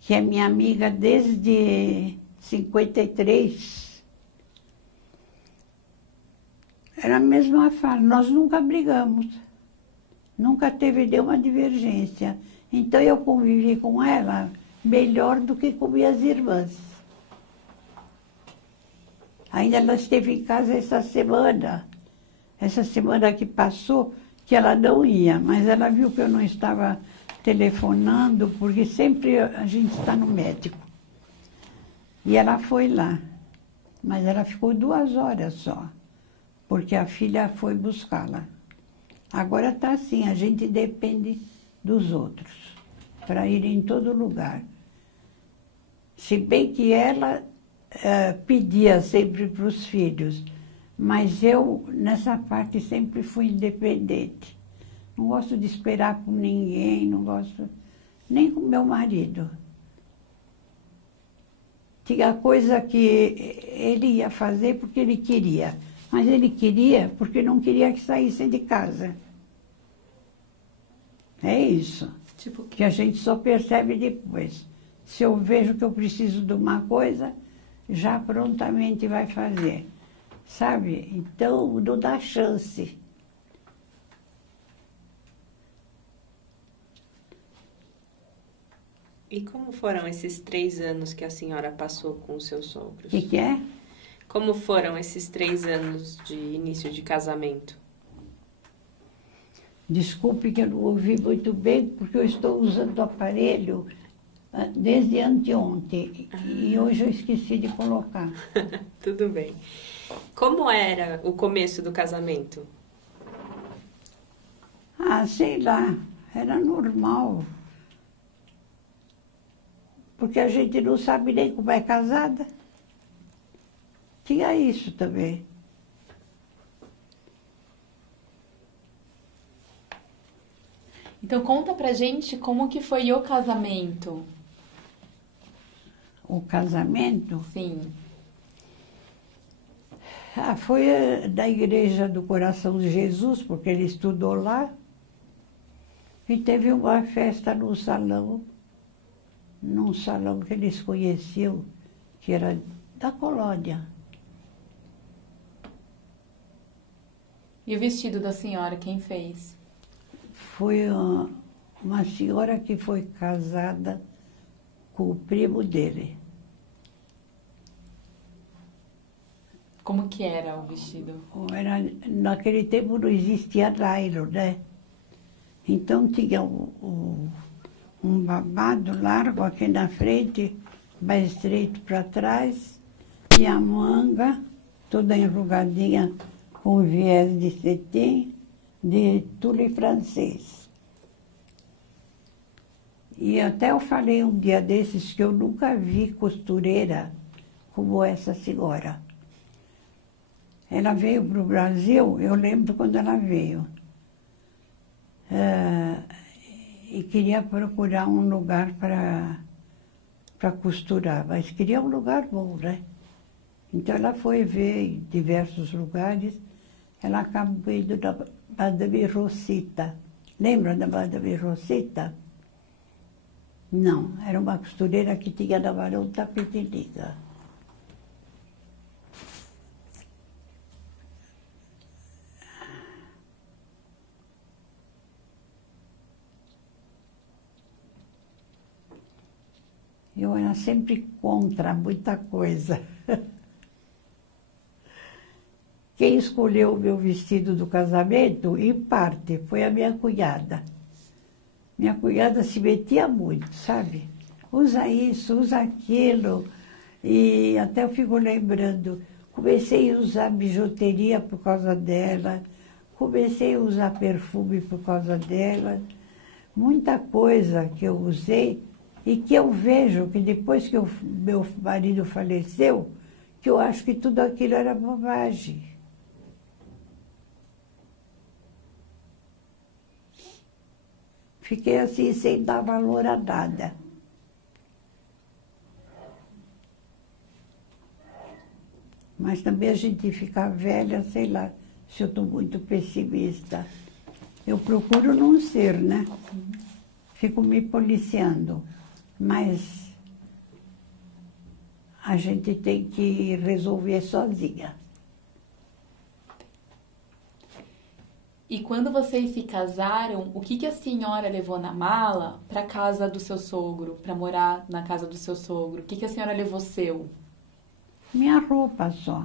que é minha amiga desde 53, era a mesma fala, nós nunca brigamos, nunca teve nenhuma divergência. Então eu convivi com ela melhor do que com minhas irmãs. Ainda ela esteve em casa essa semana que passou, que ela não ia, mas ela viu que eu não estava telefonando, porque sempre a gente está no médico. E ela foi lá, mas ela ficou 2 horas só, porque a filha foi buscá-la. Agora está assim, a gente depende dos outros, para ir em todo lugar. Se bem que ela pedia sempre para os filhos, mas eu, nessa parte, sempre fui independente. Não gosto de esperar por ninguém, não gosto nem com meu marido. Tinha coisa que ele ia fazer porque ele queria, mas ele queria porque não queria que saíssem de casa. É isso. Tipo, Que a gente só percebe depois. Se eu vejo que eu preciso de uma coisa, já prontamente vai fazer. Sabe? Então, não dá chance. E como foram esses 3 anos que a senhora passou com os seus sogros? O que é? Como foram esses 3 anos de início de casamento? Desculpe que eu não ouvi muito bem, porque eu estou usando o aparelho desde anteontem. E hoje eu esqueci de colocar. Tudo bem. Como era o começo do casamento? Ah, sei lá, era normal. Porque a gente não sabe nem como é casada. Tinha isso também. Então conta pra gente como que foi o casamento. O casamento Sim. foi da Igreja do Coração de Jesus, porque ele estudou lá. E teve uma festa num salão que eles conheciam, que era da colônia. E o vestido da senhora, quem fez? Foi uma senhora que foi casada com o primo dele. Como que era o vestido? Naquele tempo não existia nylon, né? Então tinha um babado largo aqui na frente, mais estreito para trás, e a manga toda enrugadinha com viés de cetim, de tule francês. E até eu falei um dia desses que eu nunca vi costureira como essa senhora. Ela veio para o Brasil, eu lembro quando ela veio. E queria procurar um lugar para costurar, mas queria um lugar bom, né? Então ela foi ver em diversos lugares, ela acabou indo na Madame Rosita. Lembra da Madame Rosita? Não, era uma costureira que tinha na Barão Tapetininga. Eu era sempre contra muita coisa. Quem escolheu o meu vestido do casamento, em parte, foi a minha cunhada. Minha cunhada se metia muito, sabe? Usa isso, usa aquilo. E até eu fico lembrando, comecei a usar bijuteria por causa dela, comecei a usar perfume por causa dela. Muita coisa que eu usei e que eu vejo que depois que meu marido faleceu, que eu acho que tudo aquilo era bobagem. Fiquei assim, sem dar valor a nada. Mas também a gente fica velha, sei lá, se eu estou muito pessimista. Eu procuro não ser, né? Fico me policiando. Mas a gente tem que resolver sozinha. E quando vocês se casaram, o que a senhora levou na mala para casa do seu sogro, para morar na casa do seu sogro? O que a senhora levou seu? Minha roupa só.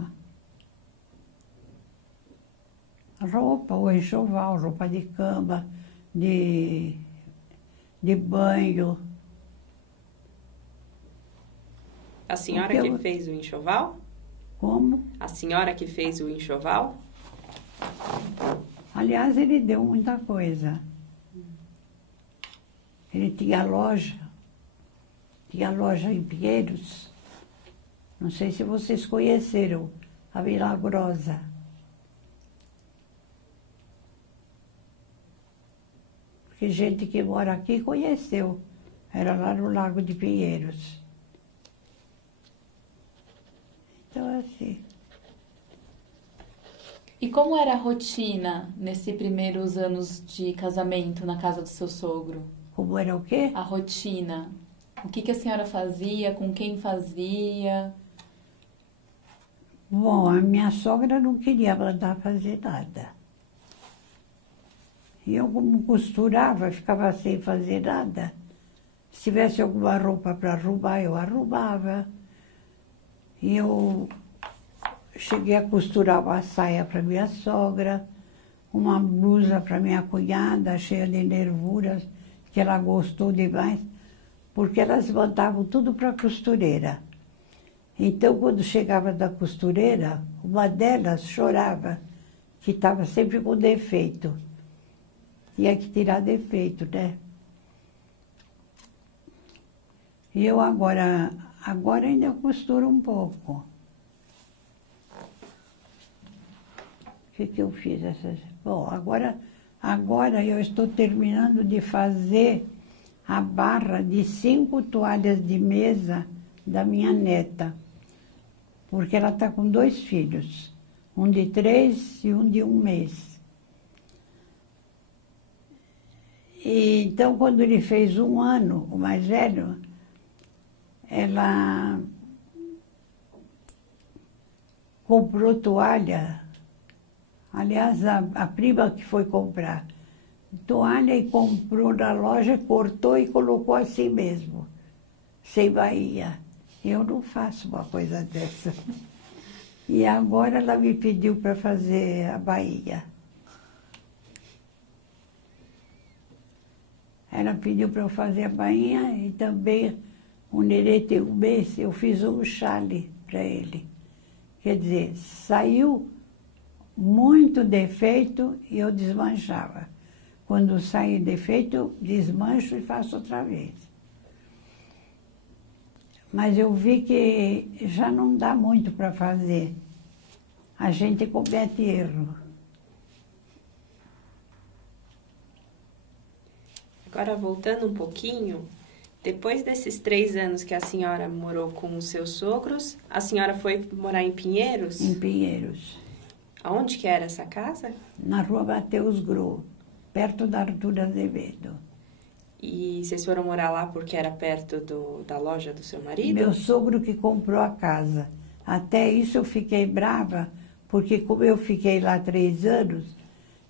Roupa, ou enxoval, roupa de cama, de banho. A senhora que fez o enxoval? Como? A senhora que fez o enxoval? Aliás, ele deu muita coisa. Ele tinha loja em Pinheiros. Não sei se vocês conheceram, a Milagrosa. Porque gente que mora aqui conheceu. Era lá no Lago de Pinheiros. Então, assim. E como era a rotina nesses primeiros anos de casamento na casa do seu sogro? Como era o quê? A rotina. O que a senhora fazia, com quem fazia? Bom, a minha sogra não queria mandar fazer nada. E eu, como costurava, ficava sem fazer nada. Se tivesse alguma roupa para arrumar, eu arrumava. E eu cheguei a costurar uma saia para minha sogra, uma blusa para minha cunhada, cheia de nervuras, que ela gostou demais, porque elas mandavam tudo para a costureira. Então, quando chegava da costureira, uma delas chorava, que estava sempre com defeito. Tinha que tirar defeito, né? E eu agora ainda costuro um pouco. O que eu fiz? Bom, agora eu estou terminando de fazer a barra de 5 toalhas de mesa da minha neta. Porque ela está com 2 filhos, um de 3 e um de 1 mês. E, então, quando ele fez 1 ano, o mais velho, ela comprou toalha. Aliás, a prima que foi comprar toalha e comprou na loja, cortou e colocou assim mesmo, sem bainha. Eu não faço uma coisa dessa. E agora ela me pediu para fazer a bainha. Ela pediu para eu fazer a bainha e também o Nerê tem 1 mês, eu fiz um chale para ele. Quer dizer, saiu muito defeito e eu desmanchava. Quando sai defeito, eu desmancho e faço outra vez. Mas eu vi que já não dá muito para fazer. A gente comete erro. Agora, voltando um pouquinho, depois desses 3 anos que a senhora morou com os seus sogros, a senhora foi morar em Pinheiros? Em Pinheiros. Aonde que era essa casa? Na rua Mateus Gro, perto da Arthur Azevedo. E vocês foram morar lá porque era perto da loja do seu marido? Meu sogro que comprou a casa. Até isso eu fiquei brava, porque como eu fiquei lá 3 anos,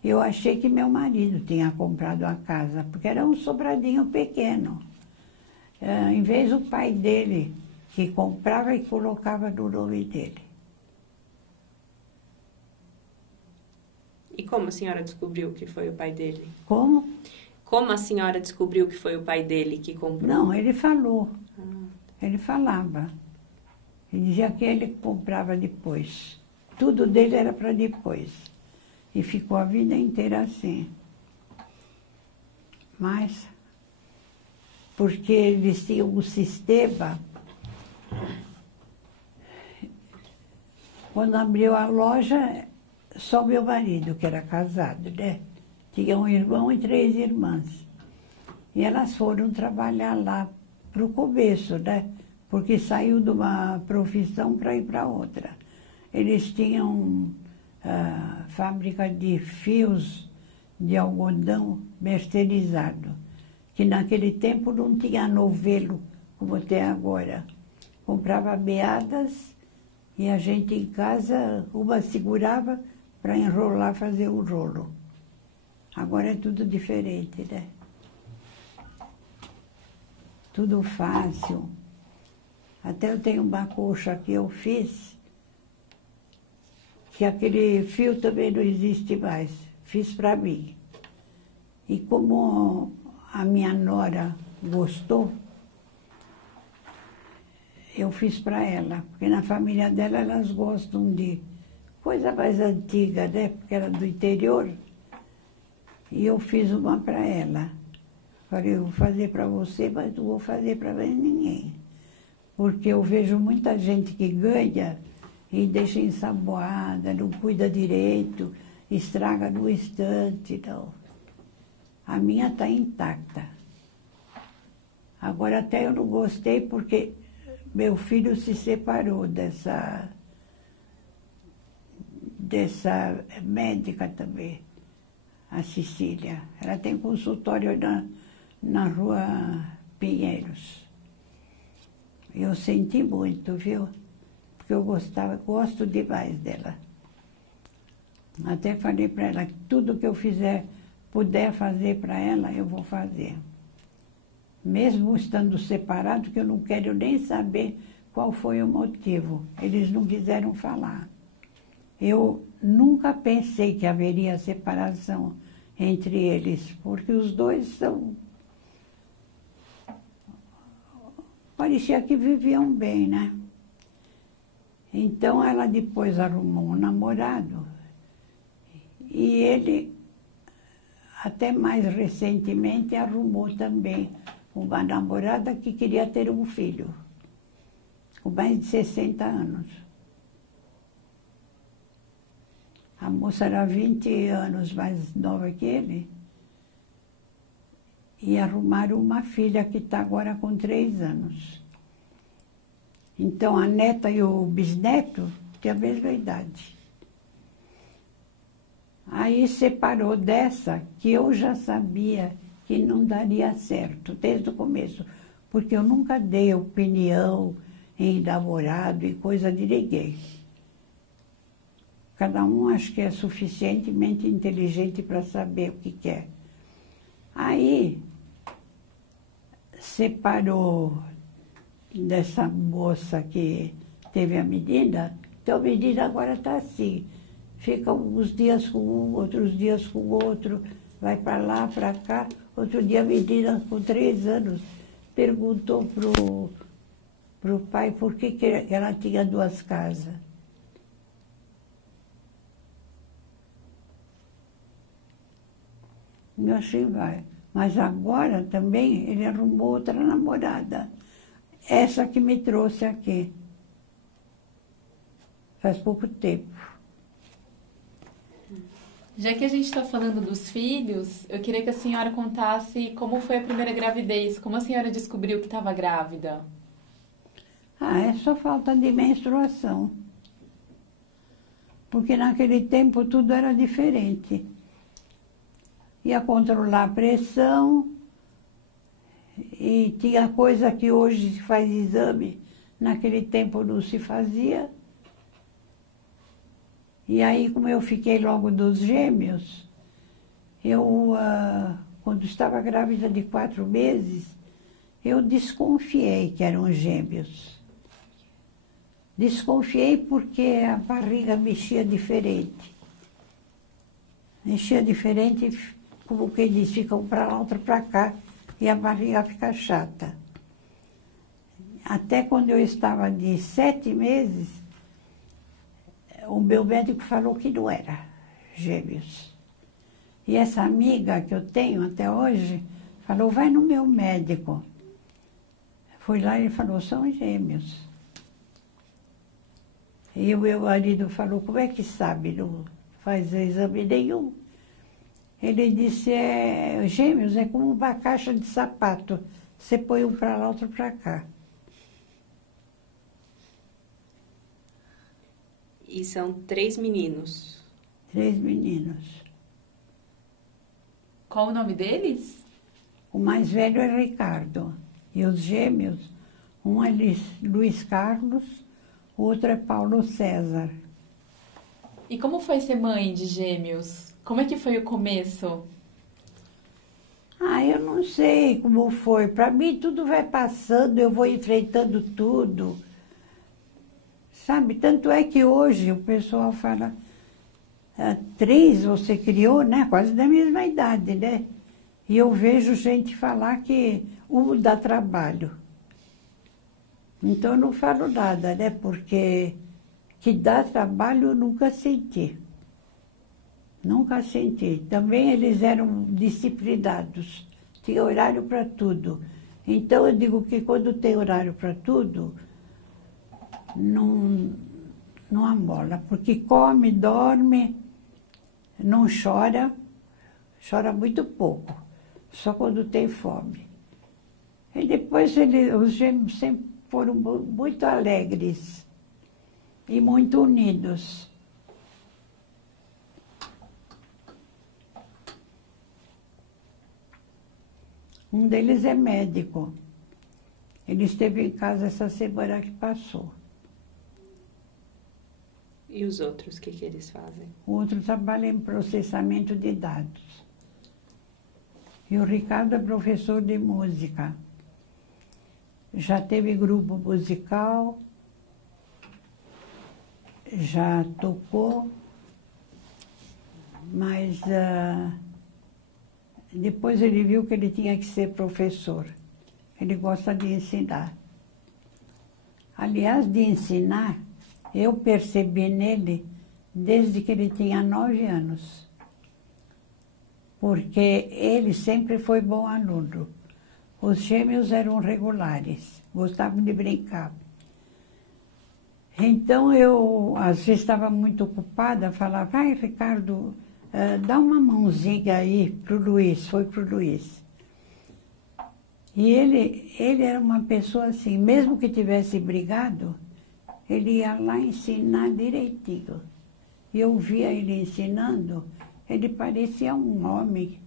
eu achei que meu marido tinha comprado a casa, porque era um sobradinho pequeno. Em vez o pai dele, que comprava e colocava no nome dele. E como a senhora descobriu que foi o pai dele? Como? Como a senhora descobriu que foi o pai dele que comprou? Não, ele falou. Ele falava. Ele dizia que ele comprava depois. Tudo dele era para depois. E ficou a vida inteira assim. Mas, porque eles tinham um sistema. Quando abriu a loja, só meu marido, que era casado, né? Tinha um irmão e 3 irmãs. E elas foram trabalhar lá para o começo, né? Porque saiu de uma profissão para ir para outra. Eles tinham fábrica de fios de algodão mercerizado, que naquele tempo não tinha novelo como tem agora. Comprava meadas e a gente em casa, uma segurava para enrolar, fazer o rolo. Agora é tudo diferente, né? Tudo fácil. Até eu tenho uma coxa que eu fiz, que aquele fio também não existe mais. Fiz para mim. E como a minha nora gostou, eu fiz para ela. Porque na família dela elas gostam de coisa mais antiga, né? Porque era do interior. E eu fiz uma para ela. Falei, eu vou fazer para você, mas não vou fazer para ninguém. Porque eu vejo muita gente que ganha e deixa ensaboada, não cuida direito, estraga no instante. Não. A minha está intacta. Agora até eu não gostei porque meu filho se separou dessa médica também, a Cecília. Ela tem consultório na rua Pinheiros. Eu senti muito, viu? Porque eu gosto demais dela. Até falei para ela que tudo que eu puder fazer para ela, eu vou fazer. Mesmo estando separado, que eu não quero nem saber qual foi o motivo. Eles não quiseram falar. eu nunca pensei que haveria separação entre eles, porque os dois são... Parecia que viviam bem, né? Então, ela depois arrumou um namorado e ele, até mais recentemente, arrumou também uma namorada que queria ter um filho, com mais de 60 anos. A moça era 20 anos mais nova que ele e arrumaram uma filha que está agora com 3 anos. Então, a neta e o bisneto têm a mesma idade. Aí separou dessa que eu já sabia que não daria certo, desde o começo, porque eu nunca dei opinião em namorado e coisa de ninguém. Cada um acho que é suficientemente inteligente para saber o que quer. Aí separou dessa moça que teve a menina, então a menina agora está assim. Fica uns dias com um, outros dias com o outro, vai para lá, para cá. Outro dia a menina com 3 anos perguntou pro pai por que ela tinha 2 casas. Eu achei, vai. Mas agora também ele arrumou outra namorada. Essa que me trouxe aqui. Faz pouco tempo. Já que a gente está falando dos filhos, eu queria que a senhora contasse como foi a primeira gravidez, como a senhora descobriu que estava grávida. Ah, é só falta de menstruação. Porque naquele tempo tudo era diferente. Ia controlar a pressão e tinha coisa que hoje se faz exame, naquele tempo não se fazia. E aí, como eu fiquei logo dos gêmeos, eu, quando estava grávida de 4 meses, eu desconfiei que eram gêmeos. Desconfiei porque a barriga mexia diferente. Mexia diferente, como quem diz, fica um para lá, outro para cá, e a barriga fica chata. Até quando eu estava de 7 meses, o meu médico falou que não era gêmeos. E essa amiga que eu tenho até hoje, falou, vai no meu médico. Fui lá e ele falou, são gêmeos. E o meu marido falou, como é que sabe? Não faz exame nenhum. Ele disse, gêmeos é como uma caixa de sapato. Você põe um para lá, outro para cá. E são 3 meninos. 3 meninos. Qual o nome deles? O mais velho é Ricardo. E os gêmeos, um é Luiz Carlos, o outro é Paulo César. E como foi ser mãe de gêmeos? Como é que foi o começo? Ah, eu não sei como foi. Para mim tudo vai passando, eu vou enfrentando tudo. Sabe, tanto é que hoje o pessoal fala, 3 você criou, né? Quase da mesma idade, né? E eu vejo gente falar que um dá trabalho. Então eu não falo nada, né? Porque que dá trabalho eu nunca senti. Nunca senti. Também eles eram disciplinados. Tinha horário para tudo. Então eu digo que quando tem horário para tudo, não amola, porque come, dorme, não chora, chora muito pouco, só quando tem fome. E depois os gêmeos sempre foram muito alegres e muito unidos. Um deles é médico. Ele esteve em casa essa semana que passou. E os outros, o que eles fazem? O outro trabalha em processamento de dados. E o Ricardo é professor de música. Já teve grupo musical, já tocou, mas depois ele viu que ele tinha que ser professor. Ele gosta de ensinar. Aliás, de ensinar, eu percebi nele desde que ele tinha 9 anos. Porque ele sempre foi bom aluno. Os gêmeos eram regulares, gostavam de brincar. Então, eu, às vezes, estava muito ocupada, falava, vai, Ricardo, dá uma mãozinha aí para o Luiz, foi para o Luiz. E ele era uma pessoa assim, mesmo que tivesse brigado, ele ia lá ensinar direitinho. E eu via ele ensinando, ele parecia um homem.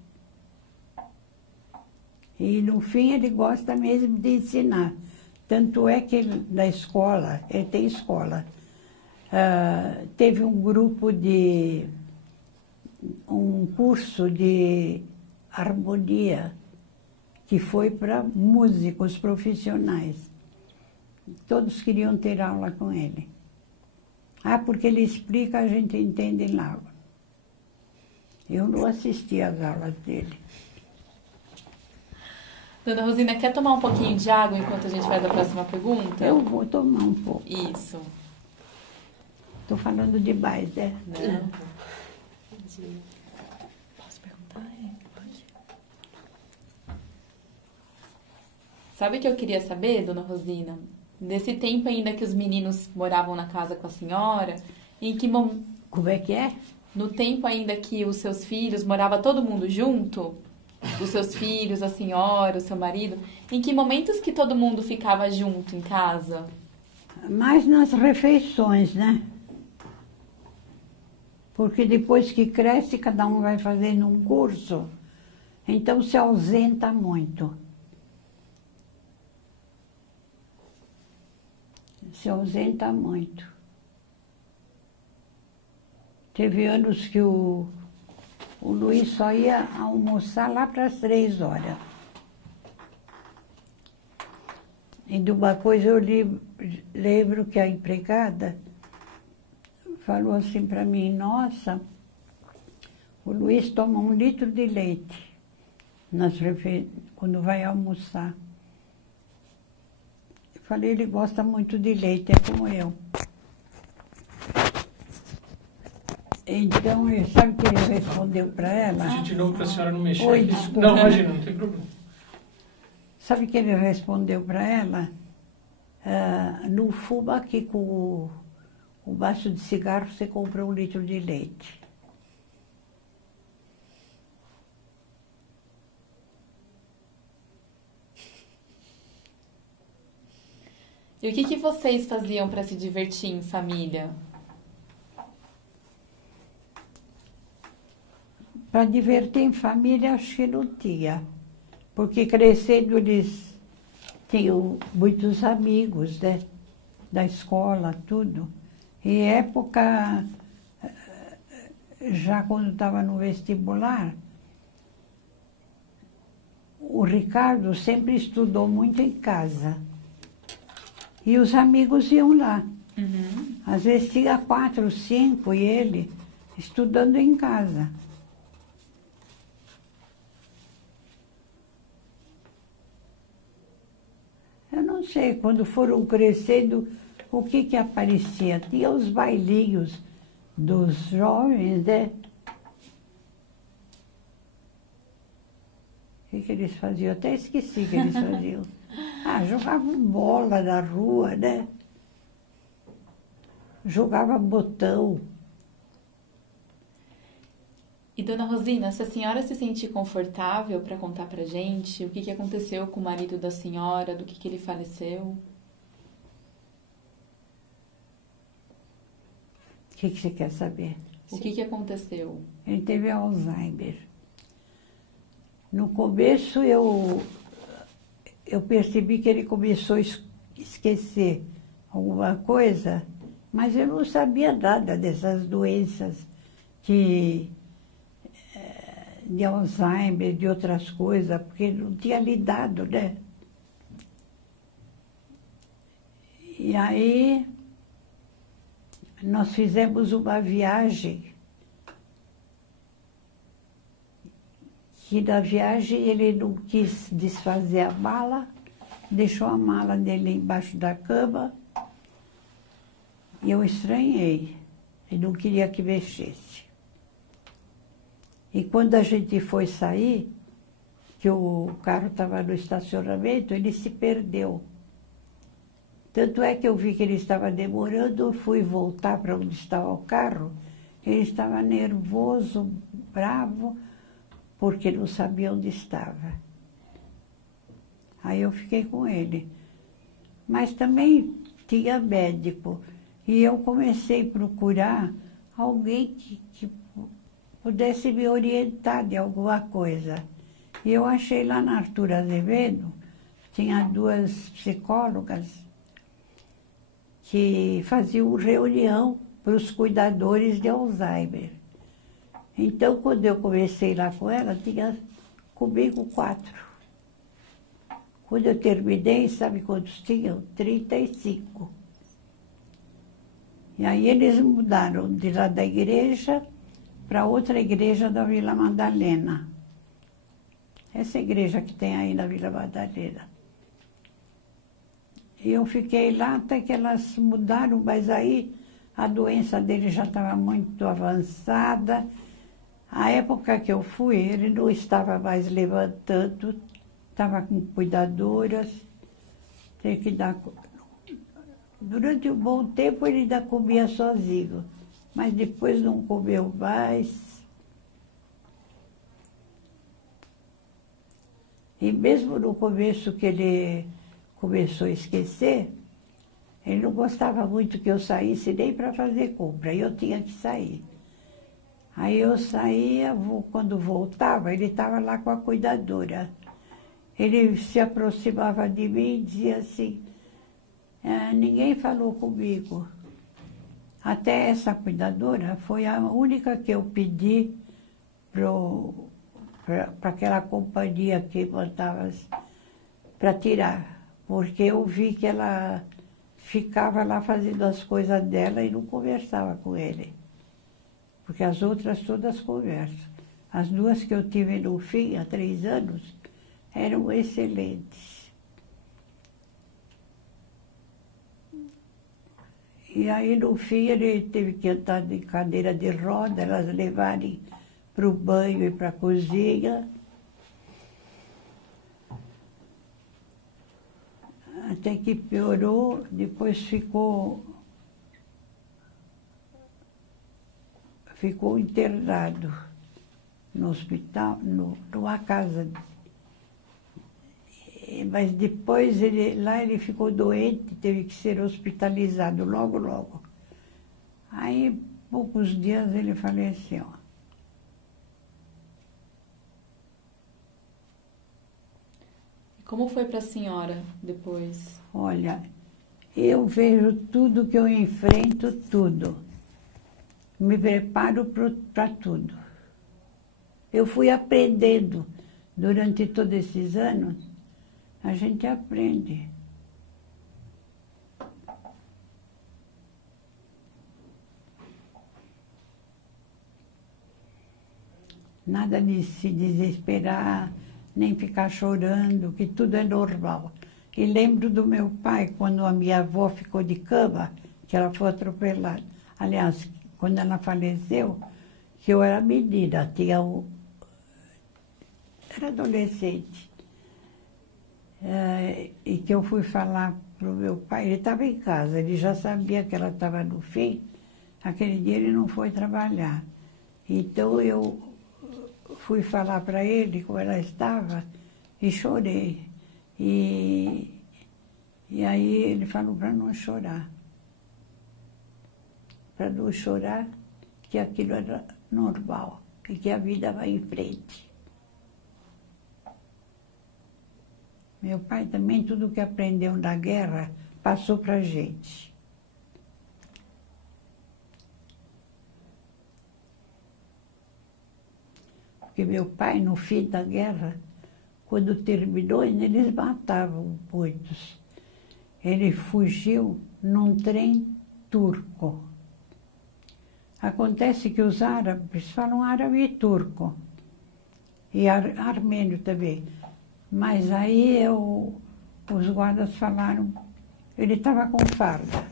E no fim ele gosta mesmo de ensinar. Tanto é que ele, na escola, ele tem escola, teve um curso de harmonia, que foi para músicos profissionais. Todos queriam ter aula com ele. Porque ele explica, a gente entende lá. Eu não assisti às aulas dele. Dona Rosina, quer tomar um pouquinho de água enquanto a gente faz a próxima pergunta? Eu vou tomar um pouco. Isso. Estou falando demais, né? Não. Posso perguntar? Pode. Sabe o que eu queria saber, Dona Rosina? Nesse tempo ainda que os meninos moravam na casa com a senhora, em que Como é que é? No tempo ainda que os seus filhos, morava todo mundo junto, os seus filhos, a senhora, o seu marido, em que momentos que todo mundo ficava junto em casa? Mais nas refeições, né? Porque depois que cresce, cada um vai fazendo um curso, então se ausenta muito. Se ausenta muito. Teve anos que o Luiz só ia almoçar lá para as 3 horas. E de uma coisa eu lembro que a empregada falou assim para mim, nossa, o Luiz toma 1 litro de leite quando vai almoçar. Eu falei, ele gosta muito de leite, é como eu. Então, sabe o que ele respondeu para ela? Vou pedir de novo para a senhora não mexer. Oi, aqui. desculpa. Não, imagina, não tem problema. Sabe o que ele respondeu para ela? Não fuma aqui com o maço de cigarro, você compra 1 litro de leite. E o que vocês faziam para se divertir em família? Para divertir em família, acho que não tinha. Porque crescendo eles tinham muitos amigos, né? Da escola, tudo. E época, já quando estava no vestibular, o Ricardo sempre estudou muito em casa. E os amigos iam lá. Uhum. Às vezes tinha 4, 5 e ele estudando em casa. Eu não sei, quando foram crescendo, o que aparecia? Tinha os bailinhos dos jovens, né? O que eles faziam? Até esqueci o que eles faziam. Jogavam bola na rua, né? Jogava botão. E, Dona Rosina, se a senhora se sentir confortável para contar pra gente o que aconteceu com o marido da senhora, do que ele faleceu? O que você quer saber? O que aconteceu? Ele teve Alzheimer. No começo eu percebi que ele começou a esquecer alguma coisa, mas eu não sabia nada dessas doenças de Alzheimer, de outras coisas, porque ele não tinha lidado, né? E aí, nós fizemos uma viagem, que na viagem ele não quis desfazer a mala, deixou a mala dele embaixo da cama, e eu estranhei, ele não queria que mexesse. E quando a gente foi sair, que o carro estava no estacionamento, ele se perdeu. Tanto é que eu vi que ele estava demorando, fui voltar para onde estava o carro, ele estava nervoso, bravo, porque não sabia onde estava. Aí eu fiquei com ele. Mas também tinha médico, e eu comecei a procurar alguém que pudesse me orientar de alguma coisa. E eu achei lá na Arthur Azevedo, tinha 2 psicólogas que faziam reunião para os cuidadores de Alzheimer. Então, quando eu comecei lá com ela, tinha comigo 4. Quando eu terminei, sabe quantos tinham? 35. E aí eles mudaram de lá da igreja para outra igreja da Vila Madalena. Essa igreja que tem aí na Vila Madalena. E eu fiquei lá até que elas mudaram, mas aí a doença dele já estava muito avançada. A época que eu fui, ele não estava mais levantando, estava com cuidadoras, tem que dar... Durante um bom tempo ele ainda comia sozinho, mas depois não comeu mais. E mesmo no começo que ele começou a esquecer, ele não gostava muito que eu saísse nem para fazer compra, eu tinha que sair. Aí eu saía, quando voltava, ele estava lá com a cuidadora. Ele se aproximava de mim e dizia assim, ninguém falou comigo. Até essa cuidadora foi a única que eu pedi para aquela companhia que mandava para tirar. Porque eu vi que ela ficava lá fazendo as coisas dela e não conversava com ele. Porque as outras todas conversam. As 2 que eu tive no fim, há 3 anos, eram excelentes. E aí, no fim, ele teve que andar de cadeira de roda, elas levarem para o banho e para a cozinha. Até que piorou, depois ficou internado no hospital, numa casa. Mas depois lá ele ficou doente, teve que ser hospitalizado logo, logo. Aí, poucos dias, ele faleceu. Como foi para a senhora depois? Olha, eu vejo tudo que eu enfrento, tudo. Me preparo para tudo. Eu fui aprendendo durante todos esses anos, a gente aprende. Nada de se desesperar, nem ficar chorando, que tudo é normal. E lembro do meu pai, quando a minha avó ficou de cama, que ela foi atropelada. Aliás, quando ela faleceu, que eu era menina, era adolescente. E que eu fui falar para o meu pai, ele estava em casa, ele já sabia que ela estava no fim, aquele dia ele não foi trabalhar. Então eu fui falar para ele como ela estava e chorei. E aí ele falou para não chorar. Para não chorar, que aquilo era normal, e que a vida vai em frente. Meu pai também, tudo que aprendeu na guerra, passou para a gente. Porque meu pai, no fim da guerra, quando terminou, eles matavam muitos. Ele fugiu num trem turco. Acontece que os árabes falam árabe e turco. E armênio também. Mas aí os guardas falaram, ele estava com farda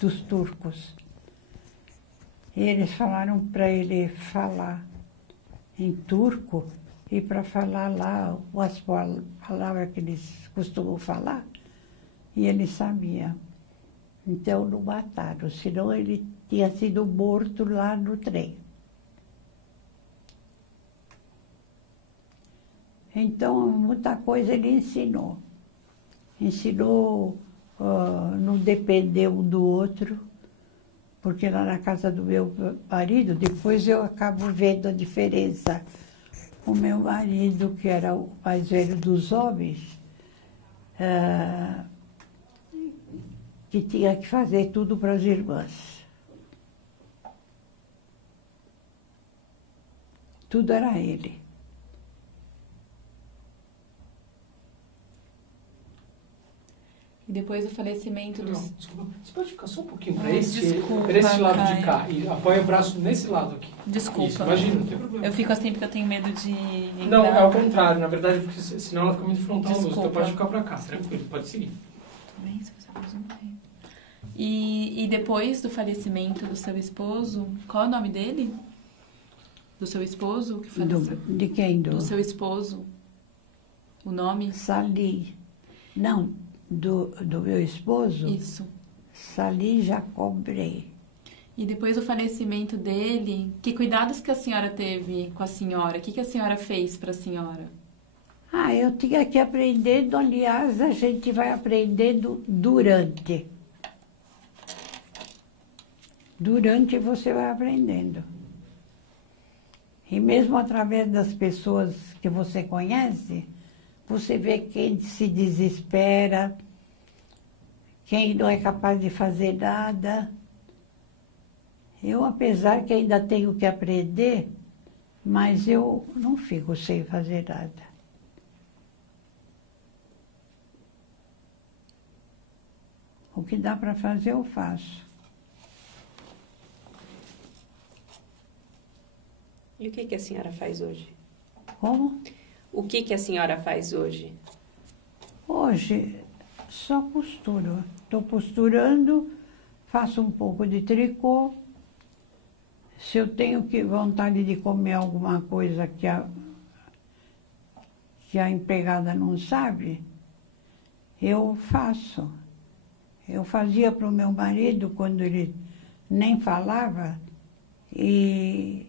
dos turcos. E eles falaram para ele falar em turco e para falar lá as palavras que eles costumam falar. E ele sabia. Então não mataram, senão ele tinha sido morto lá no trem. Então, muita coisa ele ensinou. Ensinou não depender um do outro, porque lá na casa do meu marido, depois eu acabo vendo a diferença. O meu marido, que era o mais velho dos homens, que tinha que fazer tudo para as irmãs. Tudo era ele. E depois do falecimento Não, dos... desculpa. Você pode ficar só um pouquinho para Ai, esse desculpa, lado Caio. de cá. E apoia o braço nesse lado aqui. Desculpa. Isso, imagina, não tem problema. Eu fico assim porque eu tenho medo de entrar. Não, é ao contrário, na verdade, porque senão ela fica muito frontal à luz. Então Desculpa. pode ficar para cá, tranquilo, pode seguir. Tudo bem, se você pôs um tempo. E depois do falecimento do seu esposo, qual é o nome dele? Do seu esposo que faleceu? De quem? Do seu esposo. O nome? Sali. Não, do meu esposo? Isso. Sali Jacobrei. E depois do falecimento dele, que cuidados que a senhora teve com a senhora? O que a senhora fez para a senhora? Eu tinha que aprender, aliás, a gente vai aprendendo durante. Durante você vai aprendendo. E mesmo através das pessoas que você conhece, você vê quem se desespera, quem não é capaz de fazer nada. Eu, apesar que ainda tenho que aprender, mas eu não fico sem fazer nada. O que dá para fazer, eu faço. E o que a senhora faz hoje? Como? O que a senhora faz hoje? Hoje, só costuro. Estou costurando, faço um pouco de tricô. Se eu tenho vontade de comer alguma coisa que a empregada não sabe, eu faço. Eu fazia para o meu marido quando ele nem falava e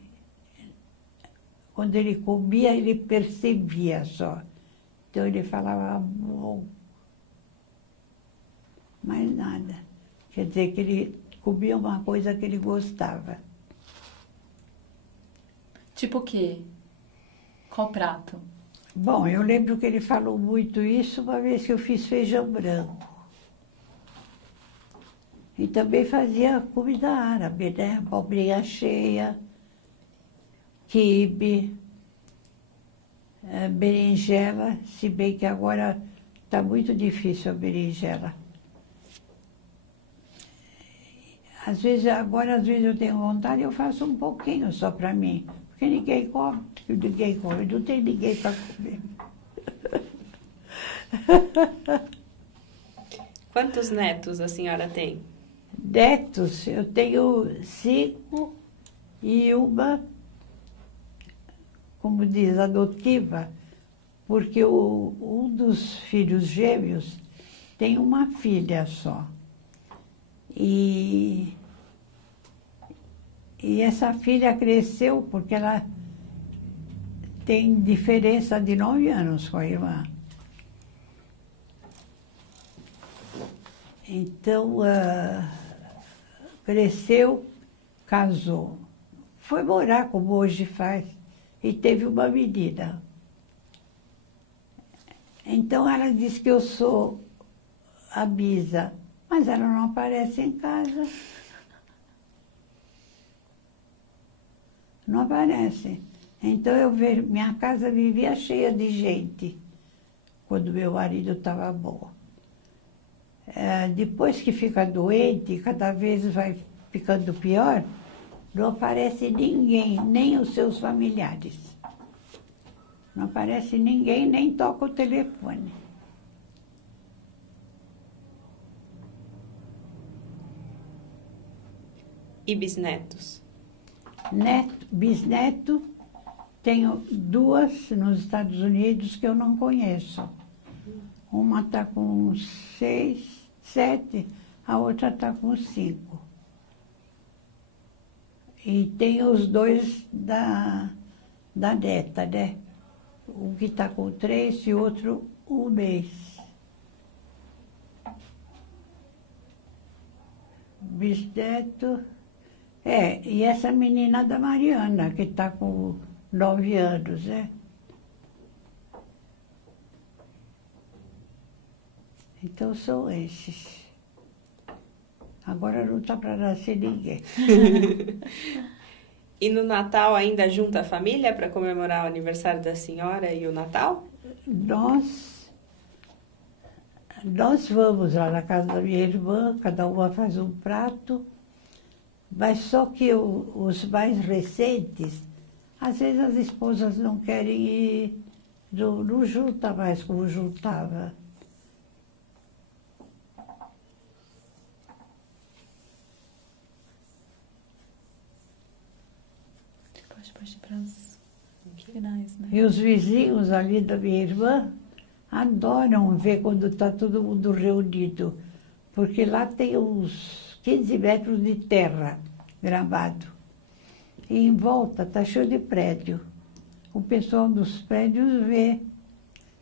quando ele comia, ele percebia só. Então ele falava bom, mais nada. Quer dizer que ele comia uma coisa que ele gostava. Tipo o quê? Qual prato? Bom, eu lembro que ele falou muito isso uma vez que eu fiz feijão branco. E também fazia comida árabe, né? Abobrinha cheia, quibe, berinjela, se bem que agora está muito difícil a berinjela. Às vezes eu tenho vontade, eu faço um pouquinho só para mim. Porque ninguém come, não tem ninguém para comer. Quantos netos a senhora tem? Netos, eu tenho 5 e uma, como diz, adotiva, porque um dos filhos gêmeos tem uma filha só. E essa filha cresceu porque ela tem diferença de 9 anos com a irmã. Então, cresceu, casou. Foi morar como hoje faz e teve uma menina. Então, ela diz que eu sou a Bisa, mas ela não aparece em casa. Não aparece. Então eu vejo, minha casa vivia cheia de gente quando meu marido estava bom. Depois que fica doente, cada vez vai ficando pior, Não aparece ninguém, nem os seus familiares. Não aparece ninguém, nem toca o telefone. E bisnetos? Bisneto, tenho 2 nos Estados Unidos que eu não conheço. Uma está com 6, 7, a outra está com 5. E tem os 2 da neta, né? Um que está com 3 e outro 1 mês. Bisneto. E essa menina da Mariana, que está com 9 anos, né? Então são esses. Agora não está para nascer ninguém. E no Natal ainda junta a família para comemorar o aniversário da senhora e o Natal? Nós vamos lá na casa da minha irmã, cada uma faz um prato, mas só que os mais recentes, às vezes as esposas não querem ir, não junta mais como juntava. Pode ir para os finais, né? E os vizinhos ali da minha irmã adoram ver quando está todo mundo reunido, porque lá tem uns 15 metros de terra gravado. E em volta está cheio de prédio. O pessoal dos prédios vê.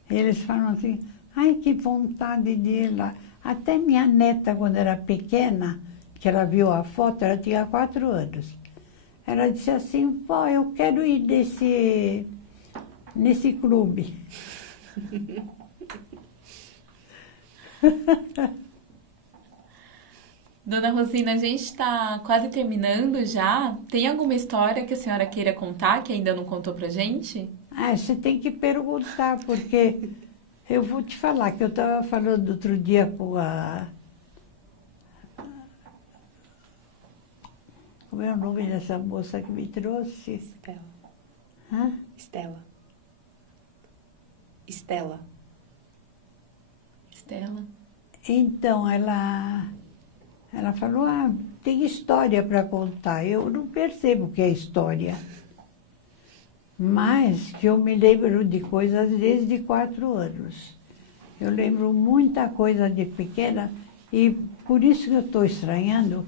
Eles falam assim, ai, que vontade de ir lá. Até minha neta, quando era pequena, que ela viu a foto, ela tinha 4 anos. Ela disse assim, vó, eu quero ir nesse clube. Dona Rosina, a gente está quase terminando já. Tem alguma história que a senhora queira contar, que ainda não contou pra gente? Ah, você tem que perguntar, porque eu vou te falar que eu estava falando outro dia com a... Como é o nome dessa moça que me trouxe? Estela. Hã? Estela. Estela. Estela. Então, ela falou, tem história para contar. Eu não percebo o que é história. Mas que eu me lembro de coisas desde 4 anos. Eu lembro muita coisa de pequena e por isso que eu estou estranhando,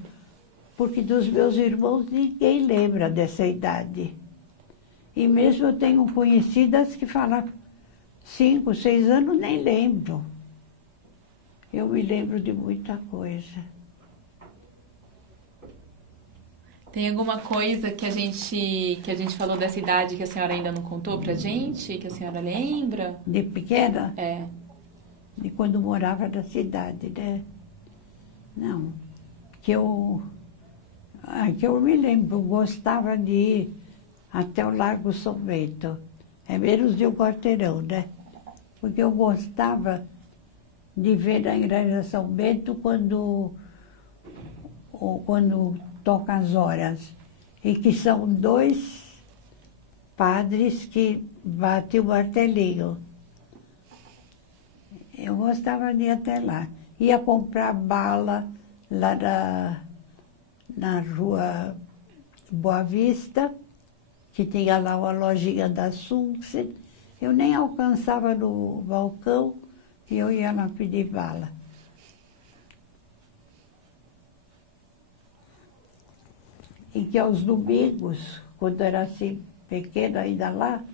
porque dos meus irmãos ninguém lembra dessa idade. E mesmo eu tenho conhecidas que falam 5, 6 anos, nem lembro. Eu me lembro de muita coisa. Tem alguma coisa que a gente falou dessa idade que a senhora ainda não contou pra gente, que a senhora lembra? De pequena? É. De quando morava na cidade, né? Não. Que eu me lembro, gostava de ir até o Largo São Bento. É menos de um quarteirão, né? Porque eu gostava de ver na Igreja São Bento quando toca as horas. E que são 2 padres que batem o martelinho. Eu gostava de ir até lá. Ia comprar bala lá na rua Boa Vista, que tinha lá uma lojinha da Sunset. Eu nem alcançava no balcão e eu ia lá pedir bala. E que aos domingos, quando era assim, pequena ainda lá,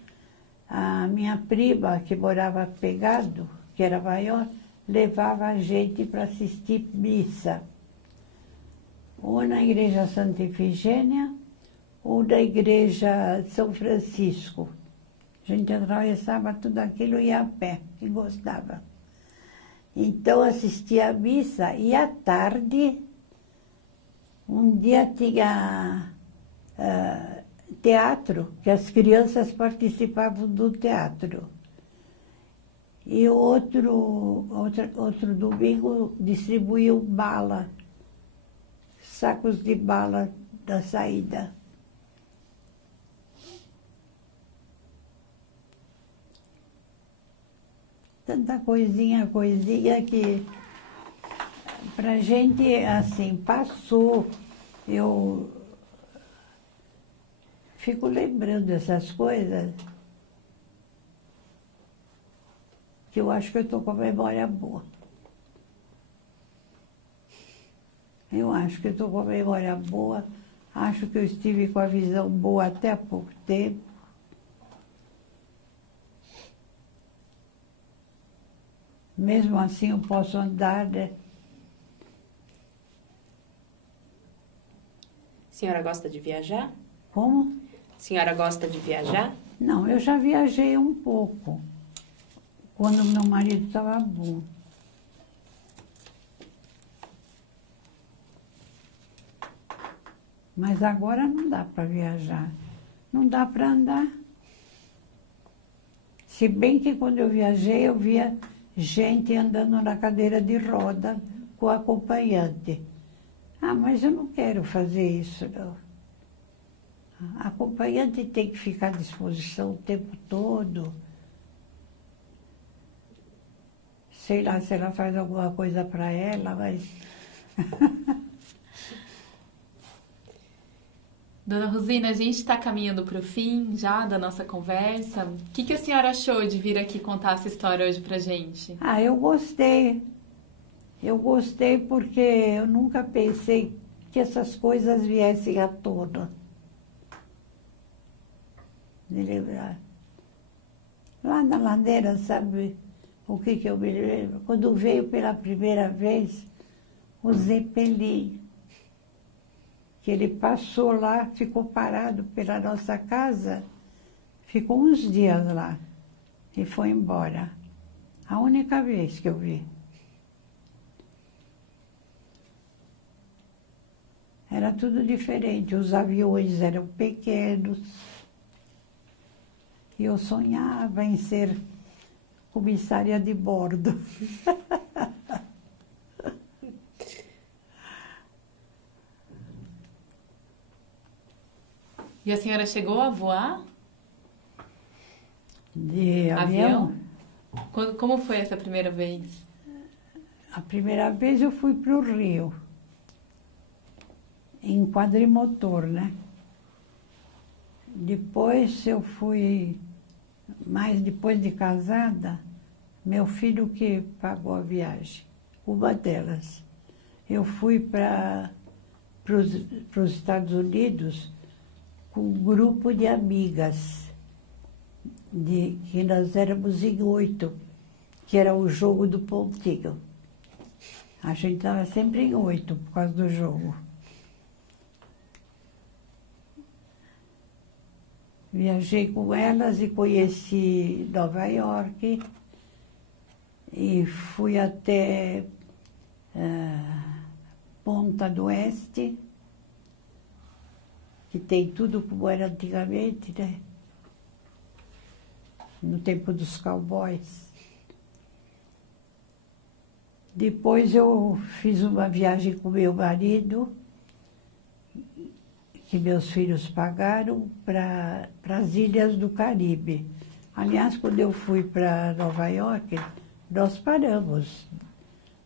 a minha prima, que morava pegado, que era maior, levava a gente para assistir missa. Ou na igreja Santa Efigênia, ou na igreja São Francisco. A gente atravessava tudo aquilo e ia a pé, e gostava. Então assistia a missa e à tarde, um dia tinha teatro, que as crianças participavam do teatro. E outro domingo distribuíam bala, sacos de bala da saída. tanta coisinha que pra gente, assim, passou. Eu fico lembrando dessas coisas, que eu acho que eu estou com a memória boa. Eu acho que eu estou com a memória boa, acho que eu estive com a visão boa até há pouco tempo. Mesmo assim eu posso andar, né? A senhora gosta de viajar? Como? A senhora gosta de viajar? Não, eu já viajei um pouco, quando meu marido estava bom. Mas agora não dá para viajar, não dá para andar. Se bem que quando eu viajei, eu via gente andando na cadeira de roda com acompanhante. Ah, mas eu não quero fazer isso, não. A acompanhante tem que ficar à disposição o tempo todo. Sei lá se ela faz alguma coisa para ela, mas... Dona Rosina, a gente está caminhando para o fim já da nossa conversa. O que a senhora achou de vir aqui contar essa história hoje pra gente? Ah, eu gostei. Eu gostei porque eu nunca pensei que essas coisas viessem à tona. Me lembrar. Lá na ladeira, sabe o que eu me lembro? Quando veio pela primeira vez o Zeppelin, que ele passou lá, ficou parado pela nossa casa, ficou uns dias lá e foi embora. A única vez que eu vi. Era tudo diferente, os aviões eram pequenos. E eu sonhava em ser comissária de bordo. E a senhora chegou a voar? De avião? Como foi essa primeira vez? A primeira vez eu fui para o Rio, em quadrimotor, né? Depois eu fui, mais depois de casada, meu filho que pagou a viagem, uma delas. Eu fui para os Estados Unidos com um grupo de amigas, que nós éramos em 8, que era o jogo do pontinho. A gente estava sempre em 8 por causa do jogo. Viajei com elas e conheci Nova York e fui até Ponta do Oeste, que tem tudo como era antigamente, né? No tempo dos cowboys. Depois eu fiz uma viagem com meu marido, que meus filhos pagaram, para as ilhas do Caribe. Aliás, quando eu fui para Nova York, nós paramos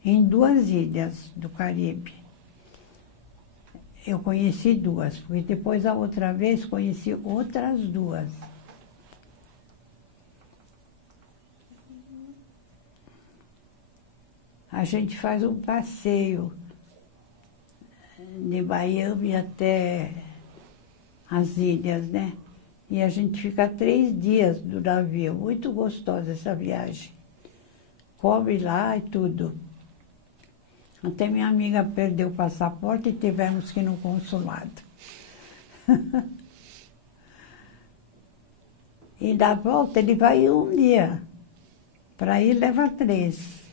em 2 ilhas do Caribe. Eu conheci 2, porque depois a outra vez conheci outras 2. A gente faz um passeio de Miami até as ilhas, né? E a gente fica 3 dias no navio. Muito gostosa essa viagem. Come lá e tudo. Até minha amiga perdeu o passaporte e tivemos que ir no consulado. E da volta ele vai 1 dia. Para ir leva 3.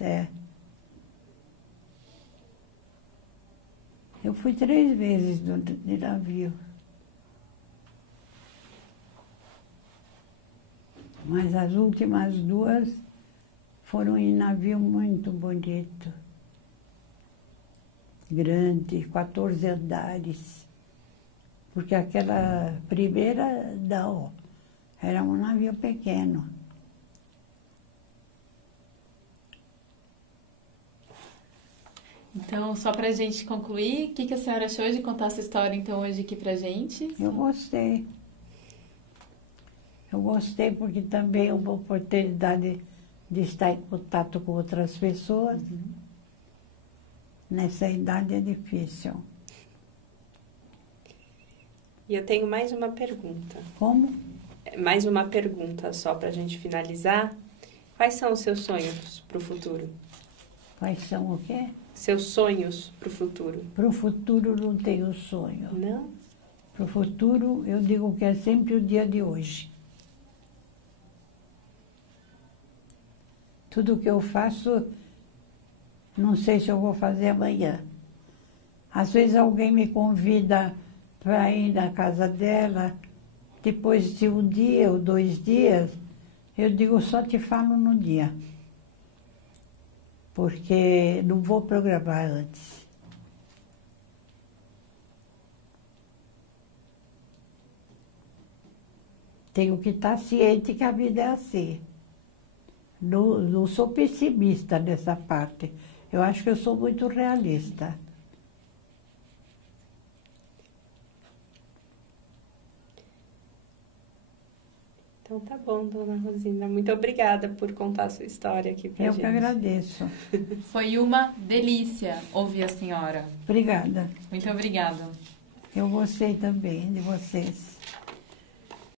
Eu fui 3 vezes de navio. Mas as últimas 2 foram em navio muito bonito. Grande, 14 andares. Porque aquela primeira, não, era um navio pequeno. Então, só pra gente concluir, o que a senhora achou de contar essa história, então, hoje aqui pra gente? Eu gostei. Eu gostei porque também é uma oportunidade de estar em contato com outras pessoas. Nessa idade é difícil. E eu tenho mais uma pergunta. Como? Mais uma pergunta só para a gente finalizar. Quais são os seus sonhos para o futuro? Quais são o quê? Seus sonhos para o futuro? Para o futuro não tenho sonho. Não? Para o futuro eu digo que é sempre o dia de hoje. Tudo que eu faço, não sei se eu vou fazer amanhã. Às vezes alguém me convida para ir na casa dela, depois de um dia ou 2 dias, eu digo, só te falo no dia. Porque não vou programar antes. Tenho que estar ciente que a vida é assim. Não sou pessimista nessa parte. Eu acho que eu sou muito realista. Então tá bom, dona Rosina. Muito obrigada por contar a sua história aqui pra gente. Eu que agradeço. Foi uma delícia ouvir a senhora. Obrigada. Muito obrigada. Eu gostei também de vocês.